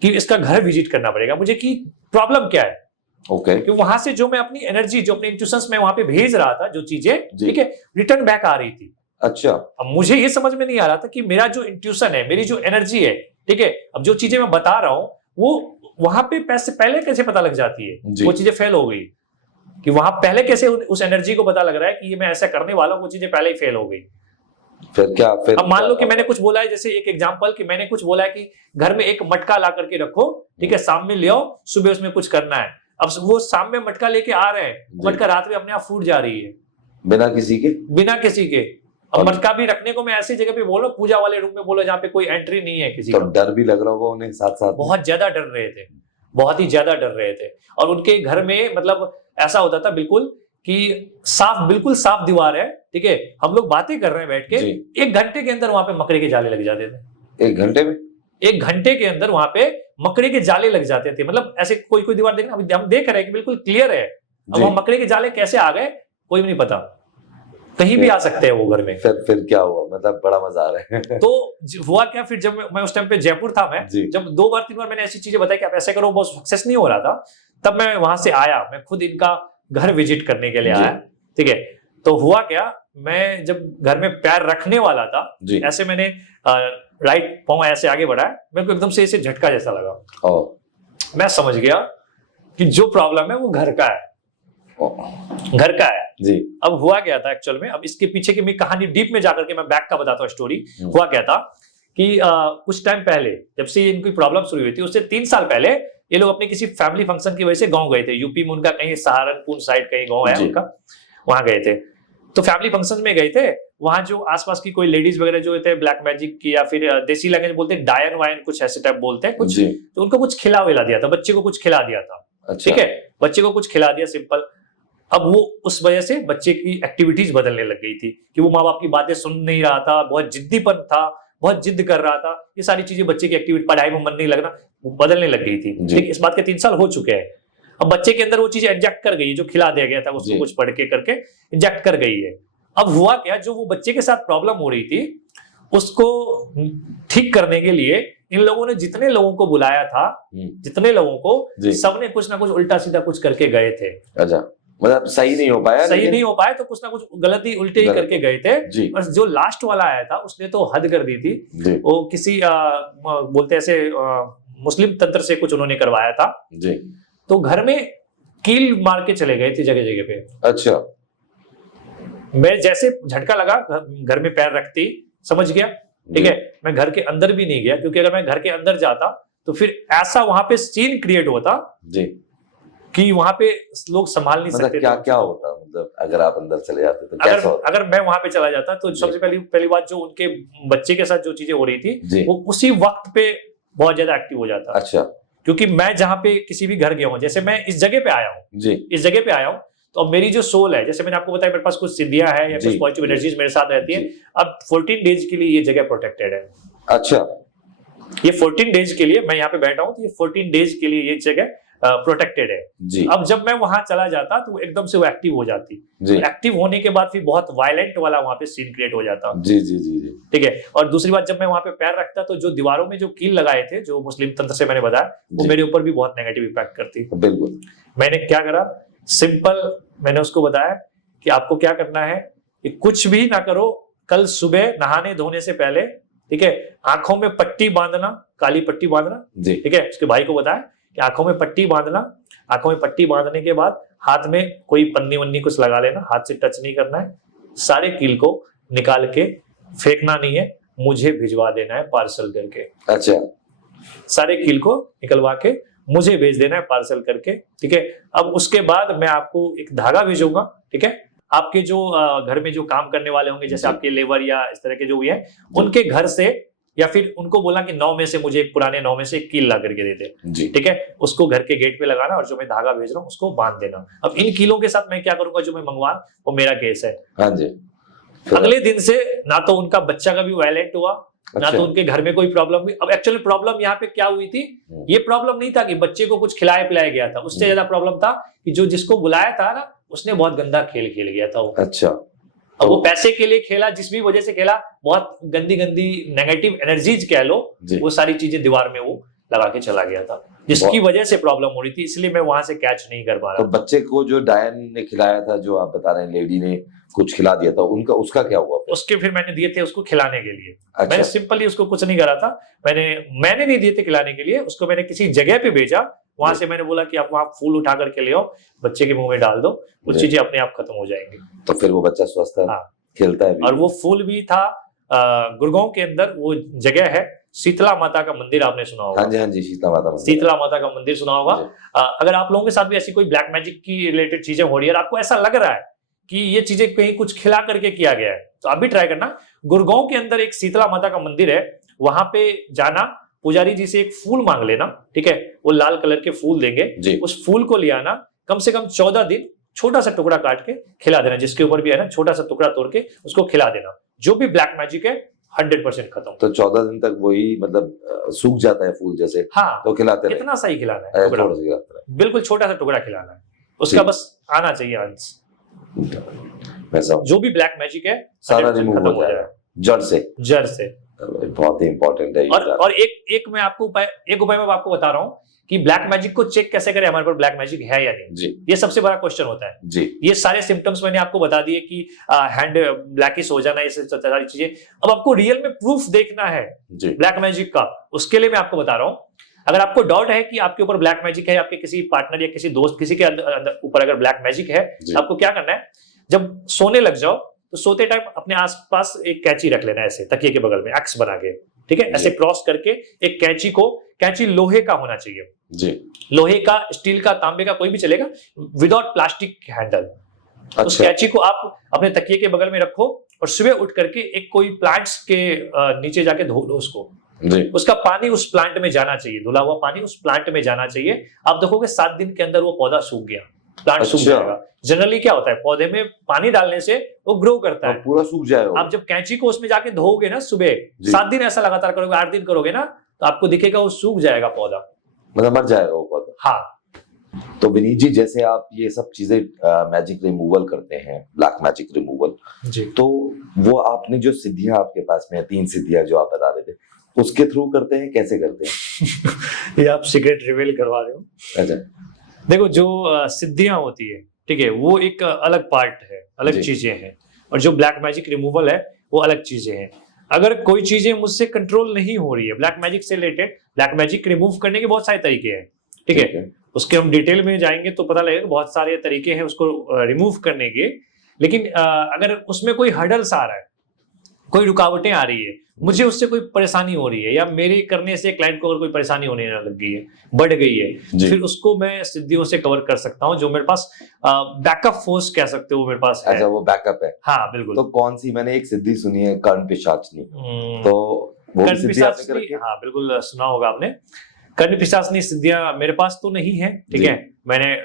कि इसका घर विजिट करना पड़ेगा मुझे कि प्रॉब्लम क्या है। ओके। कि वहां से जो मैं अपनी एनर्जी, जो अपने इंट्यूशंस में वहां पे भेज रहा था, जो चीजें, ठीक है, रिटर्न बैक आ रही थी। अच्छा। अब मुझे ये समझ में नहीं आ रहा था कि मेरा जो इंट्यूशन है, मेरी जो एनर्जी है, ठीक है, अब जो चीजें मैं बता रहा हूं वो वहां पे पहले कैसे पता लग जाती है, वो चीजें फेल हो गई। कि वहां पहले कैसे उस एनर्जी को पता लग रहा है कि ये मैं ऐसा करने वाला हूं, वो चीजें पहले ही फेल हो गई। फिर क्या? फिर अब मान लो कि मैंने कुछ बोला है, जैसे एक एग्जांपल कि मैंने कुछ बोला है कि घर में एक मटका ला करके रखो, ठीक है, शाम में ले आओ, सुबह उसमें कुछ करना है। अब वो शाम में मटका लेके आ रहे हैं, मटका रात में अपने आप फूट जा रही है बिना किसी के। अब मटका भी रखने को मैं ऐसी जगह पे बोलो, पूजा वाले रूम में बोलो जहाँ पे कोई एंट्री नहीं है किसी तो का। डर भी लग रहा होगा उन्हें साथ साथ? बहुत ज्यादा डर रहे थे, बहुत ही ज्यादा डर रहे थे। और उनके घर में मतलब ऐसा होता था बिल्कुल कि बिल्कुल साफ दीवार है, ठीक है, हम लोग बातें कर रहे हैं बैठ के, 1 घंटे के अंदर वहां पे मकड़े के जाले लग जाते थे। 1 घंटे में? 1 घंटे के अंदर वहां पे मकड़े के जाले लग जाते थे। मतलब ऐसे कोई दीवार देखना, अभी हम देख रहे हैं कि बिल्कुल क्लियर है, अब वहां मकड़े के जाले कैसे आ गए कोई भी नहीं पता, कहीं भी आ सकते हैं वो घर में। फिर क्या हुआ? मतलब बड़ा मजा आ रहा है। तो हुआ क्या, फिर जब मैं उस टाइम पे जयपुर था, मैं जब 2 बार 3 बार मैंने ऐसी चीजें बताई कि आप ऐसे करो, बहुत सक्सेस नहीं हो रहा था, तब मैं वहां से आया, मैं खुद इनका घर विजिट करने के लिए आया। ठीक है। तो हुआ क्या, मैं जब घर में पैर रखने वाला था, ऐसे मैंने राइट पांव ऐसे आगे बढ़ाया, मेरे को एकदम से ऐसे झटका जैसा लगा। मैं समझ गया कि जो प्रॉब्लम है वो घर का है, घर का है जी। अब हुआ क्या था एक्चुअल में, अब इसके पीछे की मैं कहानी डीप में जाकर के मैं बैक का बताता हूँ स्टोरी। हुआ क्या था कि कुछ टाइम पहले जब से इनकी प्रॉब्लम शुरू हुई थी, उससे 3 साल पहले ये लोग अपने किसी फैमिली फंक्शन की वजह से गांव गए थे। यूपी में उनका कहीं सहारनपुर साइड कहीं गांव है उनका, वहां गए थे। तो फैमिली फंक्शन में गए थे, वहां जो आसपास की कोई लेडीज वगैरह जो थे ब्लैक मैजिक की या फिर देसी लैंग्वेज बोलते हैं डायन वायन कुछ ऐसे टाइप बोलते हैं कुछ, तो उनको कुछ खिला विला दिया था, बच्चे को कुछ खिला दिया था। अच्छा। ठीक है, बच्चे को कुछ खिला दिया सिंपल। अब वो उस वजह से बच्चे की एक्टिविटीज बदलने लग गई थी कि वो माँ बाप की बातें सुन नहीं रहा था, बहुत जिद्दीपन था, बहुत जिद कर रहा था, ये सारी चीजें बच्चे की एक्टिविटी, पढ़ाई में मन नहीं लगना, वो बदलने लग गई थी। ठीक, इस बात के 3 साल हो चुके हैं। अब बच्चे के अंदर वो चीजें इंजेक्ट कर गई, जो खिला दिया गया था उसको कुछ पढ़ के करके इंजेक्ट कर गई है। अब हुआ क्या, जो वो बच्चे के साथ प्रॉब्लम हो रही थी उसको ठीक करने के लिए इन लोगों ने जितने लोगों को बुलाया था, जितने लोगों को, सबने कुछ ना कुछ उल्टा सीधा कुछ करके गए थे। अच्छा, मतलब सही नहीं हो पाया? सही नहीं हो पाया तो कुछ ना कुछ गलती उल्टे ही करके गए थे। और जो लास्ट वाला आया था उसने तो हद कर दी थी, वो किसी बोलते ऐसे मुस्लिम तंत्र से कुछ उन्होंने करवाया था जी। तो घर में कील मार के चले गए थे जगह जगह पे। अच्छा। मैं जैसे झटका लगा, घर में पैर रखती समझ गया। ठीक है, मैं घर के अंदर भी नहीं गया, क्योंकि अगर मैं घर के अंदर जाता तो फिर ऐसा वहां पे सीन क्रिएट होता जी कि वहां पे लोग संभाल नहीं सकते। क्या होता, मतलब अगर आप अंदर चले जाते तो कैसा होता? अगर मैं वहां पे चला जाता तो सबसे पहली बात, जो उनके बच्चे के साथ जो चीजें हो रही थी वो उसी वक्त पे बहुत ज्यादा एक्टिव हो जाता। अच्छा। क्योंकि मैं जहाँ पे किसी भी घर गया हूँ, जैसे मैं इस जगह पे आया हूँ जी, इस जगह पे आया हूँ, तो अब मेरी जो सोल है, जैसे मैंने आपको बताया मेरे पास कुछ सिद्धियां है या कुछ पॉजिटिव एनर्जीज मेरे साथ रहती है। अब 14 डेज के लिए ये जगह प्रोटेक्टेड है। अच्छा। ये 14 डेज के लिए मैं यहाँ पे बैठा हूँ, तो ये 14 डेज के लिए ये जगह प्रोटेक्टेड है। जी अब जब मैं वहां चला जाता तो एकदम से वो एक्टिव हो जाती, जी एक्टिव होने के बाद फिर बहुत वायलेंट वाला वहां पे सीन क्रिएट हो जाता। जी जी जी जी ठीक है। और दूसरी बात, जब मैं वहां पे पैर रखता तो जो दीवारों में जो कील लगाए थे, जो मुस्लिम तंत्र से मैंने बताया, वो जी। मेरे ऊपर भी बहुत नेगेटिव इफेक्ट करती। बिल्कुल। मैंने क्या करा, सिंपल मैंने उसको बताया कि आपको क्या करना है कि कुछ भी ना करो, कल सुबह नहाने धोने से पहले, ठीक है, आंखों में पट्टी बांधना, काली पट्टी बांधना। जी ठीक है। उसके भाई को बताया कि आंखों में पट्टी बांधना, आंखों में पट्टी बांधने के बाद हाथ में कोई पन्नी वन्नी कुछ लगा लेना, हाथ से टच नहीं करना है, सारे कील को निकाल के फेंकना नहीं है, मुझे भिजवा देना है पार्सल करके। अच्छा। सारे कील को निकलवा के मुझे भेज देना है पार्सल करके। ठीक है। अब उसके बाद मैं आपको एक धागा भेजूंगा। ठीक है। आपके जो घर में जो काम करने वाले होंगे, जैसे जी। आपके लेबर या इस तरह के जो भी है, उनके घर से, या फिर उनको बोला कि 9 में से मुझे एक पुराने 9 में से एक कील ला करके दे दे। जी ठीक है। उसको घर के गेट पे लगाना और जो मैं धागा भेज रहा हूँ उसको बांध देना। अब इन कीलों के साथ मैं क्या करूंगा, जो मैं मंगवा, वो मेरा केस है। हाँ जी। फिर- अगले दिन से ना तो उनका बच्चा कभी वायलेंट हुआ, ना अच्छा। तो उनके घर में कोई प्रॉब्लम हुई। अब एक्चुअली प्रॉब्लम यहाँ पे क्या हुई थी, ये प्रॉब्लम नहीं था कि बच्चे को कुछ खिलाया पिलाया गया था, उससे ज्यादा प्रॉब्लम था कि जो जिसको बुलाया था ना, उसने बहुत गंदा खेल खेल गया था वो। अच्छा। अब वो पैसे के लिए खेला, जिस भी वजह से खेला, बहुत गंदी गंदी नेगेटिव एनर्जीज कह लो, जी। वो सारी चीजें दीवार में वो लगा के चला गया था, जिसकी वजह से प्रॉब्लम हो रही थी। इसलिए मैं वहां से कैच नहीं कर पा तो रहा। बच्चे को जो डायन ने खिलाया था, जो आप बता रहे हैं लेडी ने कुछ खिला दिया था, उनका उसका क्या हुआ फिर? उसके फिर मैंने दिए थे उसको खिलाने के लिए। अच्छा। मैंने सिंपली उसको कुछ नहीं करा था, मैंने नहीं दिए थे खिलाने के लिए, उसको मैंने किसी जगह पे भेजा। वहां से मैंने बोला कि आप वहां फूल उठा करके ले आओ, बच्चे के मुंह में डाल दो, वो जी। चीजें अपने आप खत्म हो जाएंगी। तो फिर वो बच्चा स्वस्थ है, हाँ। खेलता है भी। और वो फूल भी था गुड़गांव के अंदर, वो जगह है शीतला माता का मंदिर, आपने सुना होगा। हाँ जी शीतला माता मंदिर। शीतला माता का मंदिर सुना होगा। जी। अगर आप लोगों के साथ भी ऐसी कोई ब्लैक मैजिक की रिलेटेड चीजें हो रही है और आपको ऐसा लग रहा है कि ये चीजें कहीं कुछ खिला करके किया गया है, तो आप भी ट्राई करना। गुड़गांव के अंदर एक शीतला माता का मंदिर है, वहां पे जाना, पुजारी जी से एक फूल मांग लेना। ठीक है। वो लाल कलर के फूल देंगे, जी। उस फूल को ले आना, कम से कम 14 दिन छोटा सा टुकड़ा काट के खिला देना, जिसके ऊपर भी है ना छोटा सा टुकड़ा तोड़ के उसको खिला देना। जो भी ब्लैक मैजिक है 100% खत्म। तो 14 दिन तक वही मतलब सूख जाता है फूल जैसे, हाँ, तो खिलाते रहे। इतना सही खिलाना है टुकड़ा, थोड़ा सा खिलाते रहे। बिल्कुल छोटा सा टुकड़ा खिलाना है, उसका जी। बस आना चाहिए अंश। वैसा जो भी ब्लैक मैजिक है सारा 100% रिमूव खत्म हो जाएगा जड़ से। जड़ से। बहुत ही इंपॉर्टेंट है ये जाना। और एक मैं आपको एक उपाय मैं आपको बता रहा हूँ कि ब्लैक मैजिक को चेक कैसे करें, हमारे पर ब्लैक मैजिक है या नहीं। जी ये सबसे बड़ा क्वेश्चन होता है। जी ये सारे सिम्टम्स मैंने आपको बता दिए कि हैंड ब्लैकिश हो जाना, ये सारी चीजें। अब आपको रियल में प्रूफ देखना है जी ब्लैक मैजिक का, उसके लिए मैं आपको बता रहा हूँ। अगर आपको डाउट है कि आपके ऊपर ब्लैक मैजिक है, आपके किसी पार्टनर या किसी दोस्त किसी के ऊपर अगर ब्लैक मैजिक है, जी। तो आपको क्या करना है, जब सोने लग जाओ तो सोते टाइम अपने आसपास एक कैंची रख लेना, ऐसे तकिए के बगल में एक्स बना के। ठीक है। ऐसे क्रॉस करके एक कैंची लोहे का होना चाहिए, जी। लोहे का, स्टील का, तांबे का, कोई भी चलेगा, विदाउट प्लास्टिक हैंडल। उस अच्छा कैंची को आप अपने तकिए के बगल में रखो और सुबह उठ करके एक कोई प्लांट्स के नीचे जाके धो लो उसको। जी उसका पानी उस प्लांट में जाना चाहिए, धुला हुआ पानी उस प्लांट में जाना चाहिए। आप देखोगे 7 दिन के अंदर वो पौधा सूख गया, प्लांट सूख अच्छा। जाएगा। जनरली क्या होता है, पौधे में पानी डालने से वो ग्रो करता तो है। पूरा सूख जाएगा। आप जब कैंची को उसमें जाके धोओगे ना सुबह, जी। 7 दिन ऐसा लगातार करोगे, 8 दिन करोगे ना, तो आपको दिखेगा वो सूख जाएगा पौधा। मतलब मर जाएगा वो पौधा। हाँ। तो विनीत जी, जैसे आप ये सब चीजें मैजिक रिमूवल करते हैं, ब्लैक मैजिक रिमूवल, जी। तो वो आपने जो सिद्धियां आपके पास में 3 सिद्धियां जो आप बता रहे थे, उसके थ्रू करते हैं, कैसे करते हैं? ये आप सीक्रेट रिवील करवा रहे हो। अच्छा। देखो, जो सिद्धियां होती है, ठीक है, वो एक अलग पार्ट है, अलग जी। चीजें हैं, और जो ब्लैक मैजिक रिमूवल है वो अलग चीजें हैं। अगर कोई चीजें मुझसे कंट्रोल नहीं हो रही है ब्लैक मैजिक से रिलेटेड, ब्लैक मैजिक रिमूव करने के बहुत सारे तरीके हैं। ठीक है। उसके हम डिटेल में जाएंगे तो पता लगेगा, बहुत सारे तरीके हैं उसको रिमूव करने के। लेकिन अगर उसमें कोई हर्डल्स आ रहा है, कोई रुकावटें आ रही है, मुझे उससे कोई परेशानी हो रही है, या मेरे करने से क्लाइंट को अगर कोई परेशानी होने लग गई है, बढ़ गई है, फिर उसको मैं सिद्धियों से कवर कर सकता हूँ, जो मेरे पास बैकअप फोर्स कह सकते हो मेरे पास है। अच्छा, वो बैकअप है। हाँ बिल्कुल। तो कौन सी, मैंने एक सिद्धि सुनी है, कर्ण पिशाचनी, तो वो कर्ण सिद्धि आपने पिशाचनी, रखी है? हाँ बिल्कुल सुना होगा आपने। कर्ण पिशाचनी सिद्धियां मेरे पास तो नहीं है। ठीक जी। है। मैंने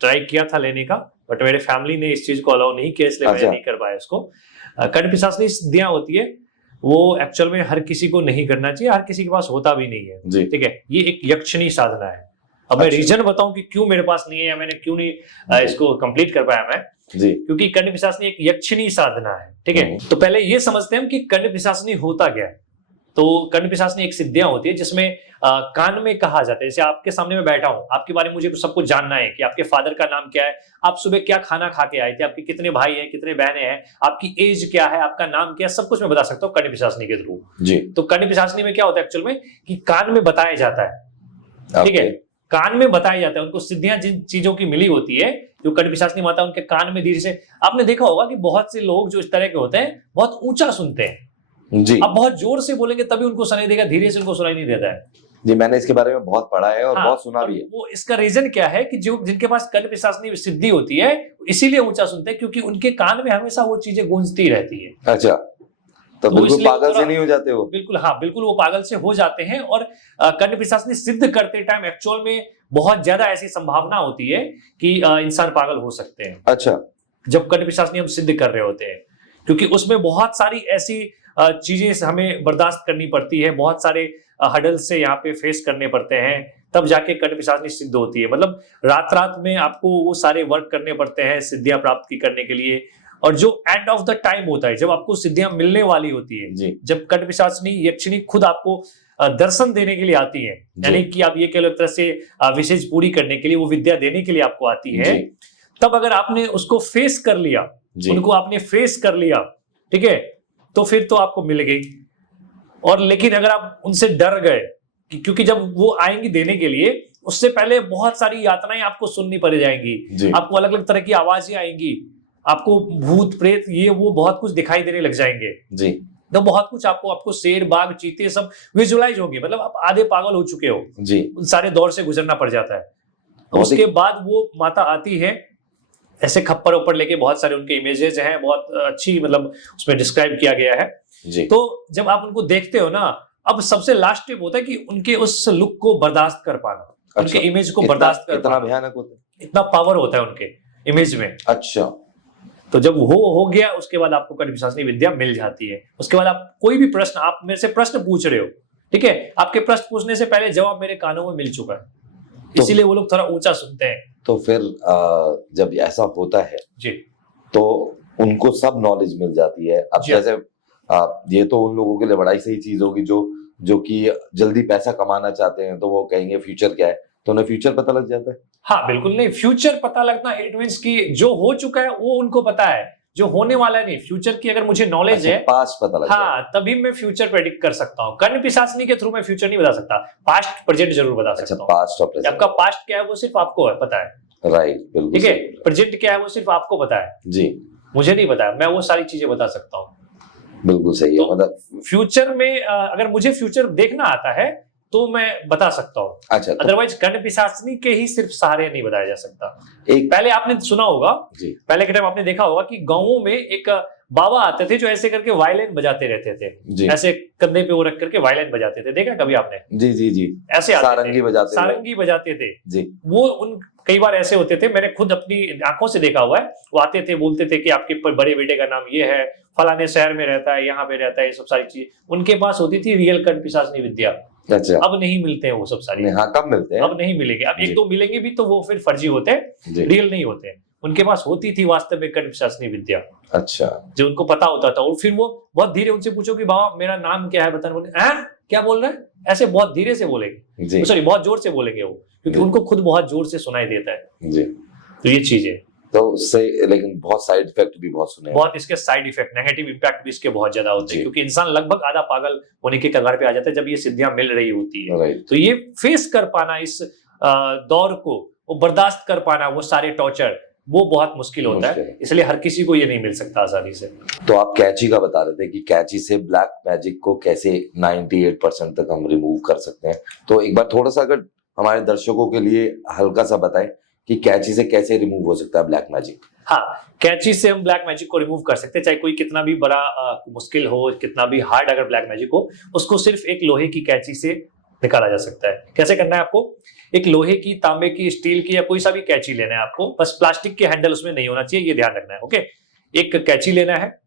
ट्राई किया था लेने का, बट मेरे फैमिली ने इस चीज को अलाउ नहीं किया, इसलिए मैंने अच्छा। नहीं कर पाया इसको। कर्ण पिशाचनी सिद्धियां होती है, वो एक्चुअल में हर किसी को नहीं करना चाहिए, हर किसी के पास होता भी नहीं है। जी। ठीक है। ये एक यक्षिणी साधना है। अब मैं अच्छा। रीजन बताऊं कि क्यों मेरे पास नहीं है या मैंने क्यों नहीं इसको कंप्लीट कर पाया मैं। जी क्योंकि कर्ण पिशाचनी एक यक्षिणी साधना है, ठीक है। हम्म। तो पहले ये समझते हैं हम कि कर्ण पिशाचनी होता क्या है। तो कर्ण पिशाचनी एक सिद्धियां होती है जिसमें कान में कहा जाता है, जैसे आपके सामने में बैठा हूं, आपके बारे में मुझे सब कुछ जानना है कि आपके फादर का नाम क्या है, आप सुबह क्या खाना खा के आए थे, आपके कितने भाई हैं, कितने बहनें हैं, आपकी एज क्या है, आपका नाम क्या है, सब कुछ मैं बता सकता हूँ कर्ण पिशाचनी के थ्रू। जी तो कर्ण पिशाचनी में क्या होता है एक्चुअल में कि कान में बताया जाता है, ठीक है। ओके। कान में बताया जाता है उनको सिद्धियां जिन चीजों की मिली होती है, जो कर्ण पिशाचनी माता उनके कान में धीरे से। आपने देखा होगा कि बहुत से लोग जो इस तरह के होते हैं बहुत ऊंचा सुनते हैं, जी आप बहुत जोर से बोलेंगे तभी उनको सुनाई देगा, धीरे से उनको सुनाई नहीं देता है। जी मैंने इसके बारे में बहुत पढ़ा है और हाँ, बहुत सुना भी है। वो इसका रीजन क्या है कि जो जिनके पास कर्ण पिशाचनी सिद्धि होती है इसीलिए ऊंचा सुनते हैं, क्योंकि उनके कान में हमेशा वो चीजें गूंजती रहती है। अच्छा, तो बिल्कुल इसलिए पागल से थोड़ा- नहीं हो जाते हो? बिल्कुल, हाँ बिल्कुल वो पागल से हो जाते हैं। और कर्ण पिशाचनी सिद्ध करते टाइम एक्चुअल में बहुत ज्यादा ऐसी संभावना होती है कि इंसान पागल हो सकते हैं अच्छा जब कर्ण पिशाचनी हम सिद्ध कर रहे होते हैं, क्योंकि उसमें बहुत सारी ऐसी चीजें हमें बर्दाश्त करनी पड़ती है, बहुत सारे हडल से यहाँ पे फेस करने पड़ते हैं, तब जाके कर्ण पिशाचनी सिद्ध होती है। मतलब रात रात में आपको वो सारे वर्क करने पड़ते हैं सिद्धियां प्राप्त करने के लिए। और जो एंड ऑफ द टाइम होता है, जब आपको सिद्धियां मिलने वाली होती है, जी जब कर्ण पिशाचनी यक्षिणी खुद आपको दर्शन देने के लिए आती है, यानी कि आप ये कह लो एक तरह से विशेष पूरी करने के लिए, वो विद्या देने के लिए आपको आती है, जी तब अगर आपने उसको फेस कर लिया, जी उनको आपने फेस कर लिया, ठीक है, तो फिर तो आपको मिल गई। और लेकिन अगर आप उनसे डर गए क्योंकि जब वो आएंगी देने के लिए उससे पहले बहुत सारी यातनाएं आपको सुननी पड़ जाएंगी, जी आपको अलग अलग तरह की आवाजें आएंगी, आपको भूत प्रेत ये वो बहुत कुछ दिखाई देने लग जाएंगे। जी तो बहुत कुछ आपको शेर बाघ चीते सब विजुअलाइज होंगे, मतलब आप आधे पागल हो चुके हो, जी उन सारे दौर से गुजरना पड़ जाता है। बहुत ही- उसके बाद वो माता आती है ऐसे खप्पर ऊपर लेके, बहुत सारे उनके इमेजेस हैं, बहुत अच्छी मतलब उसमें डिस्क्राइब किया गया है। जी तो जब आप उनको देखते हो ना, अब सबसे लास्ट स्टेप होता है कि उनके उस लुक को बर्दाश्त कर पाना, अच्छा, उनके इमेज को इतना बर्दाश्त कर इतना पाना, भयानक होता है? इतना पावर होता है उनके इमेज में। अच्छा तो जब वो हो गया उसके बाद आपको कर्ण पिशाचनी विद्या मिल जाती है। उसके बाद आप कोई भी प्रश्न, आप मेरे से प्रश्न पूछ रहे हो, ठीक है, आपके प्रश्न पूछने से पहले जवाब मेरे कानों में मिल चुका है, तो- इसीलिए वो लोग थोड़ा ऊंचा सुनते हैं। तो फिर जब ऐसा होता है जी तो उनको सब नॉलेज मिल जाती है। अब जी। जैसे ये तो उन लोगों के लिए बड़ा ही सही चीज होगी जो कि जल्दी पैसा कमाना चाहते हैं, तो वो कहेंगे फ्यूचर क्या है, तो उन्हें फ्यूचर पता लग जाता है। हाँ बिल्कुल, नहीं फ्यूचर पता लगना इट मींस कि जो हो चुका है वो उनको पता है, जो होने वाला नहीं। फ्यूचर की अगर मुझे नॉलेज है, पास्ट पता लग जाता हाँ, तभी मैं फ्यूचर प्रेडिक्ट कर सकता हूँ। कर्ण पिशाचनी के थ्रू मैं फ्यूचर नहीं बता सकता, पास्ट प्रेजेंट जरूर बता है। अच्छा, सकता हूँ। पास्ट और प्रेजेंट, आपका पास्ट क्या है वो सिर्फ आपको है पता है, राइट, बिल्कुल ठीक है। सही। प्रेजेंट क्या है वो सिर्फ आपको पता है, जी मुझे नहीं पता है, मैं वो सारी चीजें बता सकता हूँ। बिल्कुल सही है। तो मतलब फ्यूचर में अगर मुझे फ्यूचर देखना आता है तो मैं बता सकता हूँ, अच्छा, तो अदरवाइज कर्ण पिशाचनी के ही सिर्फ सहारे नहीं बताया जा सकता। एक पहले आपने सुना होगा, जी पहले के टाइम आपने देखा होगा कि गांवों में एक बाबा आते थे जो ऐसे करके वायलिन बजाते रहते थे, जी ऐसे कंधे पे वो रख करके वायलिन बजाते थे, देखा कभी आपने? जी जी जी ऐसे आते सारंगी थे, बजाते थे। सारंगी बजाते थे जी वो। उन कई बार ऐसे होते थे, मैंने खुद अपनी आंखों से देखा हुआ है, वो आते थे बोलते थे कि आपके बड़े बेटे का नाम ये है, फलाने शहर में रहता है, यहाँ पे रहता है, ये सब सारी चीज उनके पास होती थी। रियल कर्ण पिशाचनी विद्या अच्छा, अब नहीं मिलते हैं वो सब सारी, नहीं, हाँ, कब मिलते हैं? अब नहीं मिलेंगे। अब जी। एक दो मिलेंगे भी तो वो फिर फर्जी होते हैं, जी रियल नहीं होते हैं। उनके पास होती थी वास्तव में कर्ण पिशाचनी विद्या, अच्छा, जो उनको पता होता था। और फिर वो बहुत धीरे उनसे पूछो कि बाबा मेरा नाम क्या है बताना, बोले हैं क्या बोल रहे हैं, ऐसे बहुत धीरे से बोलेंगे, जी सॉरी बहुत जोर से बोलेंगे वो, क्योंकि जी। उनको खुद बहुत जोर से सुनाई देता है। जी तो ये चीज है। तो उससे लेकिन बहुत साइड इफेक्ट भी बहुत सुने हैं। बहुत इसके साइड इफेक्ट, नेगेटिव इंपैक्ट भी इसके बहुत ज्यादा होते जी। हैं, क्योंकि इंसान लगभग आधा पागल होने के कगार पे आ जाता है जब ये सिद्धियां मिल रही होती है। राइट, तो ये फेस कर पाना इस दौर को, वो बर्दाश्त कर पाना वो सारे टॉर्चर, वो बहुत मुश्किल होता मुश्किल है, है। इसलिए हर किसी को ये नहीं मिल सकता आसानी से। तो आप कैची का बता रहे थे कि कैची से ब्लैक मैजिक को कैसे 98% तक हम रिमूव कर सकते हैं। तो एक बार थोड़ा सा अगर हमारे दर्शकों के लिए हल्का सा बताएं कि कैची से कैसे रिमूव हो सकता है ब्लैक मैजिक। हाँ, कैची से हम ब्लैक मैजिक को रिमूव कर सकते हैं, चाहे कोई कितना भी बड़ा मुश्किल हो, कितना भी हार्ड अगर ब्लैक मैजिक हो, उसको सिर्फ एक लोहे की कैची से निकाला जा सकता है। कैसे करना है आपको? एक लोहे की, तांबे की, स्टील की या कोई सा भी कैची लेना है आपको, बस प्लास्टिक के हैंडल उसमें नहीं होना चाहिए, ये ध्यान रखना है। ओके, एक कैची लेना है,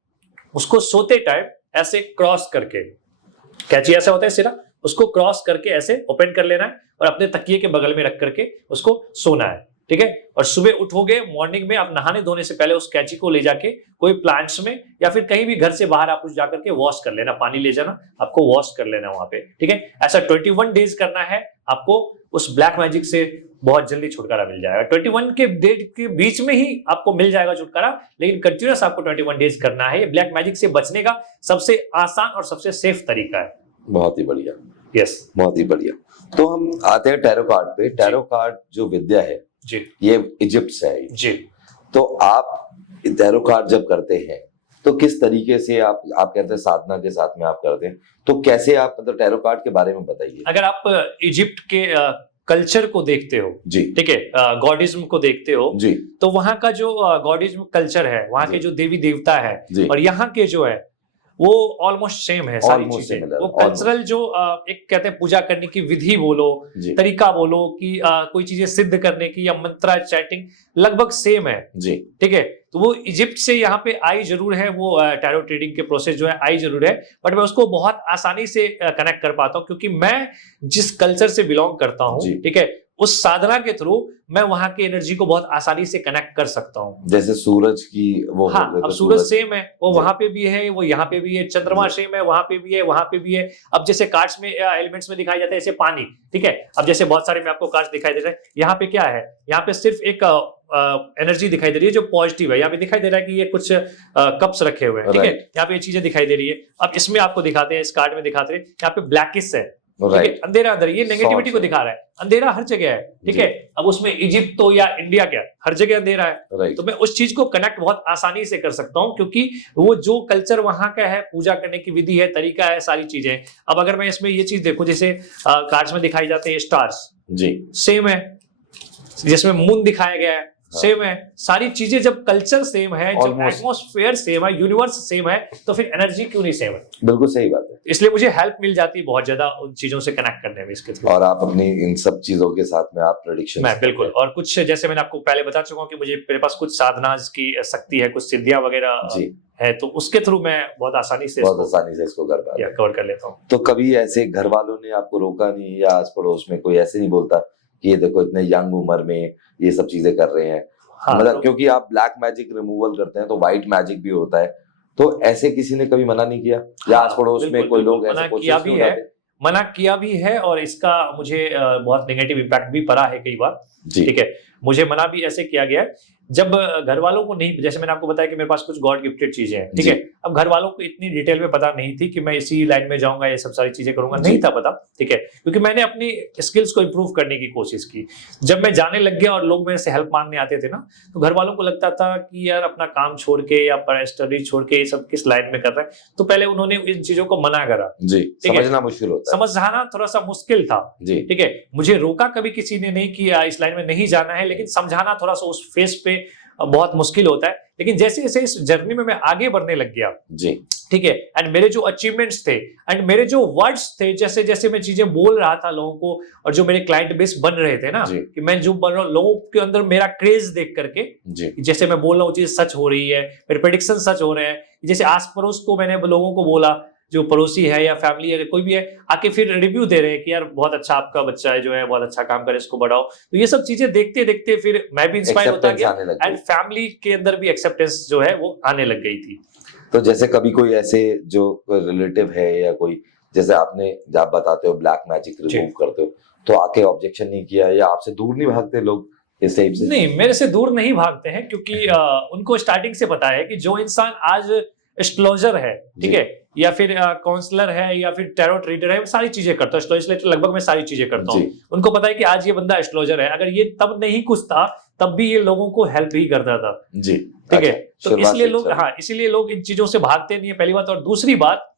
उसको सोते टाइम ऐसे क्रॉस करके कैची ऐसा होता है सिरा, उसको क्रॉस करके ऐसे ओपन कर लेना है और अपने तकिए के बगल में रख करके उसको सोना है, ठीक है। और सुबह उठोगे मॉर्निंग में, आप नहाने धोने से पहले उस कैची को ले जाके कोई प्लांट्स में या फिर कहीं भी घर से बाहर आप उस जाकर के वॉश कर लेना, पानी ले जाना, आपको वॉश कर लेना वहां पे, ठीक है। ऐसा 21 डेज करना है आपको, उस ब्लैक मैजिक से बहुत जल्दी छुटकारा मिल जाएगा। 21 के डेट के बीच में ही आपको मिल जाएगा छुटकारा, लेकिन कंटिन्यूअस आपको 21 डेज करना है। ये ब्लैक मैजिक से बचने का सबसे आसान और सबसे सेफ तरीका है। बहुत ही बढ़िया, यस, बहुत ही बढ़िया। तो हम आते हैं टैरो कार्ड पे। टैरो कार्ड जो विद्या है जी, ये इजिप्ट से है जी। तो आप टैरो कार्ड जब करते हैं तो किस तरीके से आप कहते हैं साधना के साथ में आप करते हैं, तो कैसे आप मतलब टैरो कार्ड के बारे में बताइए। अगर आप इजिप्ट के कल्चर को देखते हो जी, ठीक है, गॉडिज्म को देखते हो जी, तो वहां का जो गॉडिज्म कल्चर है, वहां के जी। जो देवी देवता है जी, और यहाँ के जो है वो ऑलमोस्ट सेम है सारी Almost चीजें। similar, वो almost। कल्चरल जो एक कहते हैं पूजा करने की विधि बोलो, जी, तरीका बोलो कि कोई चीजें सिद्ध करने की या मंत्रा चैटिंग लगभग सेम है, जी, ठीक है। तो वो इजिप्ट से यहाँ पे आई जरूर है, वो टैरो ट्रेडिंग के प्रोसेस जो है आई जरूर है, बट मैं उसको बहुत आसानी से कनेक्ट कर पाता हूँ क्योंकि मैं जिस कल्चर से बिलोंग करता हूँ, जी। ठीक है, उस साधना के थ्रू मैं वहां की एनर्जी को बहुत आसानी से कनेक्ट कर सकता हूँ। जैसे सूरज की वो हाँ, हो गए अब तो सूरज सेम है, वो जी। वहां पे भी है, वो यहाँ पे भी है, चंद्रमा जी। सेम है, वहां पे भी है, वहां पे भी है। अब जैसे कार्ड्स में एलिमेंट्स में दिखाई जाता है, जैसे पानी, ठीक है। अब जैसे बहुत सारे में आपको कार्ड्स दिखाई दे रहे हैं, यहाँ पे क्या है, यहाँ पे सिर्फ एक एनर्जी दिखाई दे रही है जो पॉजिटिव है। यहाँ पे दिखाई दे रहा है कि ये कुछ कप्स रखे हुए हैं, ठीक है। Right. यहाँ पे ये चीजें दिखाई दे रही है। अब इसमें आपको दिखाते हैं, इस कार्ड में दिखाते हैं, यहाँ पे ब्लैकिश है, ठीक है, राइट, अंधेरा अंदर, ये नेगेटिविटी को Source है। दिखा रहा है। अंधेरा हर जगह है, ठीक जी। है। अब उसमें इजिप्ट तो या इंडिया क्या, हर जगह अंधेरा है। राइट, तो मैं उस चीज को कनेक्ट बहुत आसानी से कर सकता हूँ क्योंकि वो जो कल्चर वहां का है, पूजा करने की विधि है, तरीका है, सारी चीजें। अब अगर मैं इसमें ये चीज देखूं, जैसे कार्ड्स में दिखाई जाते हैं स्टार्स, जी, सेम है। जिसमें मून दिखाया गया है, हाँ। सेम है। सारी चीजें जब कल्चर सेम है, जब Almost। एटमॉस्फेयर सेम है, यूनिवर्स सेम है, तो फिर एनर्जी क्यों नहीं सेम है। बिल्कुल सही बात है। इसलिए मुझे हेल्प मिल जाती है बहुत ज्यादा उन चीजों से कनेक्ट करने में इसके थ्रू। और आप अपनी इन सब चीजों के साथ में आप प्रेडिक्शन मैं बिल्कुल, और कुछ जैसे मैंने आपको पहले बता चुका हूँ कि मुझे मेरे पास कुछ साधना की शक्ति है, कुछ सिद्धियां वगैरह जी, है, तो उसके थ्रू मैं बहुत आसानी से बहुत आसानी से इसको कर पा रहे हैं। कवर कर लेता हूँ। तो कभी ऐसे घर वालों ने आपको रोका नहीं या आस पड़ोस में कोई ऐसे नहीं बोलता कि ये देखो इतने यंग उम्र में ये सब चीजें कर रहे हैं, हाँ, मतलब तो- क्योंकि आप ब्लैक मैजिक रिमूवल करते हैं तो व्हाइट मैजिक भी होता है, तो ऐसे किसी ने कभी मना नहीं किया या हाँ, आस पड़ोस में बिल्कुल, कोई बिल्कुल, लोग ऐसे मना कोशिश किया नहीं भी है, उठाते? मना किया भी है, और इसका मुझे बहुत नेगेटिव इम्पैक्ट भी पड़ा है कई बार, जी, ठीक है। मुझे मना भी ऐसे किया गया है जब घर वालों को नहीं, जैसे मैंने आपको बताया कि मेरे पास कुछ गॉड गिफ्टेड चीजें हैं, ठीक जी। है। अब घर वालों को इतनी डिटेल में पता नहीं थी कि मैं इसी लाइन में जाऊंगा, ये सब सारी चीजें करूंगा, जी। नहीं था पता, ठीक है। क्योंकि मैंने अपनी स्किल्स को इम्प्रूव करने की कोशिश की। जब मैं जाने लग गया और लोग मेरे से हेल्प मांगने आते थे ना, तो घर वालों को लगता था कि यार अपना काम छोड़ के या स्टडी छोड़ के ये सब किस लाइन में कर रहे हैं, तो पहले उन्होंने इन चीजों को मना करा। जी, है। समझना मुश्किल होता समझाना थोड़ा सा मुश्किल था, है। जी, ठीक है। मुझे रोका कभी किसी ने नहीं किया, इस लाइन में नहीं जाना है, लेकिन समझाना थोड़ा सा उस फेस पे बहुत मुश्किल होता है। लेकिन जैसे जैसे इस जर्नी में मैं आगे बढ़ने लग गया, जी, ठीक है, एंड मेरे जो अचीवमेंट्स थे एंड मेरे जो वर्ड्स थे, जैसे जैसे मैं चीजें बोल रहा था लोगों को, और जो मेरे क्लाइंट बेस बन रहे थे ना, जी। कि मैं जो बन रहा हूँ लोगों के अंदर मेरा क्रेज देख करके, जी, जैसे मैं बोल रहा हूँ चीज सच हो रही है, मेरे प्रेडिक्शन सच हो रहे हैं। जैसे आस पड़ोस को मैंने लोगों को बोला, जो पड़ोसी है या फैमिली है कोई भी है, आके फिर रिव्यू दे रहे हैं कि यार बहुत अच्छा आपका बच्चा है, जो है बहुत अच्छा काम करे, इसको बढ़ाओ। तो ये सब चीजें देखते देखते फिर मैं भी इंस्पायर होता Acceptance गया, आने लग एंड गई। फैमिली के अंदर भी एक्सेप्टेंस जो है वो आने लग गई थी। तो जैसे कभी कोई ऐसे जो कोई रिलेटिव है या कोई, जैसे आपने जब आप बताते हो ब्लैक मैजिक रिमूव करते हो, तो आके ऑब्जेक्शन नहीं किया या आपसे दूर नहीं भागते लोग इस टाइप से? नहीं, मेरे से दूर नहीं भागते हैं क्योंकि उनको स्टार्टिंग से पता है कि जो इंसान आज एस्ट्रोलॉजर है, ठीक जी। है, या फिर काउंसलर है या फिर टैरो ट्रीडर है, वो सारी चीजें करता है। एस्ट्रोलॉजर लगभग मैं सारी चीजें करता हूँ। जी, उनको पता है कि आज ये बंदा एस्ट्रोलॉजर है, अगर ये तब नहीं कुछ था तब भी ये लोगों को हेल्प ही करता था, जी, ठीक है। अच्छा, तो शुरुआत इसलिए से लोग, अच्छा। हाँ, इसीलिए लोग इन चीजों से भागते नहीं है, पहली बात। और दूसरी बात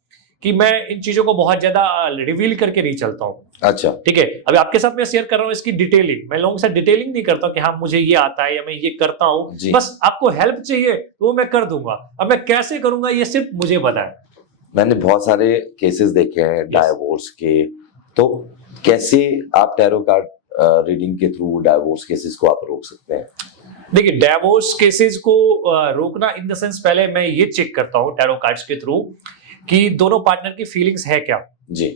कि मैं इन चीजों को बहुत ज्यादा रिवील करके नहीं चलता हूँ, अच्छा, ठीक है। अभी आपके साथ मैं शेयर कर रहा हूँ इसकी डिटेलिंग, मैं लोगों के साथ डिटेलिंग नहीं करता कि हाँ मुझे ये आता है या मैं ये करता हूँ, जी। बस आपको हेल्प चाहिए तो वो मैं कर दूंगा। अब मैं कैसे करूंगा ये सिर्फ मुझे पता है। मैंने बहुत सारे केसेस देखे हैं डाइवोर्स के, तो कैसे आप टैरो कार्ड रीडिंग के थ्रू डाइवोर्स केसेस को आप रोक सकते हैं? देखिए, डाइवोर्स केसेस को रोकना इन द सेंस, पहले मैं ये चेक करता हूँ टैरो कार्ड्स के थ्रू कि दोनों पार्टनर की फीलिंग्स है क्या। जी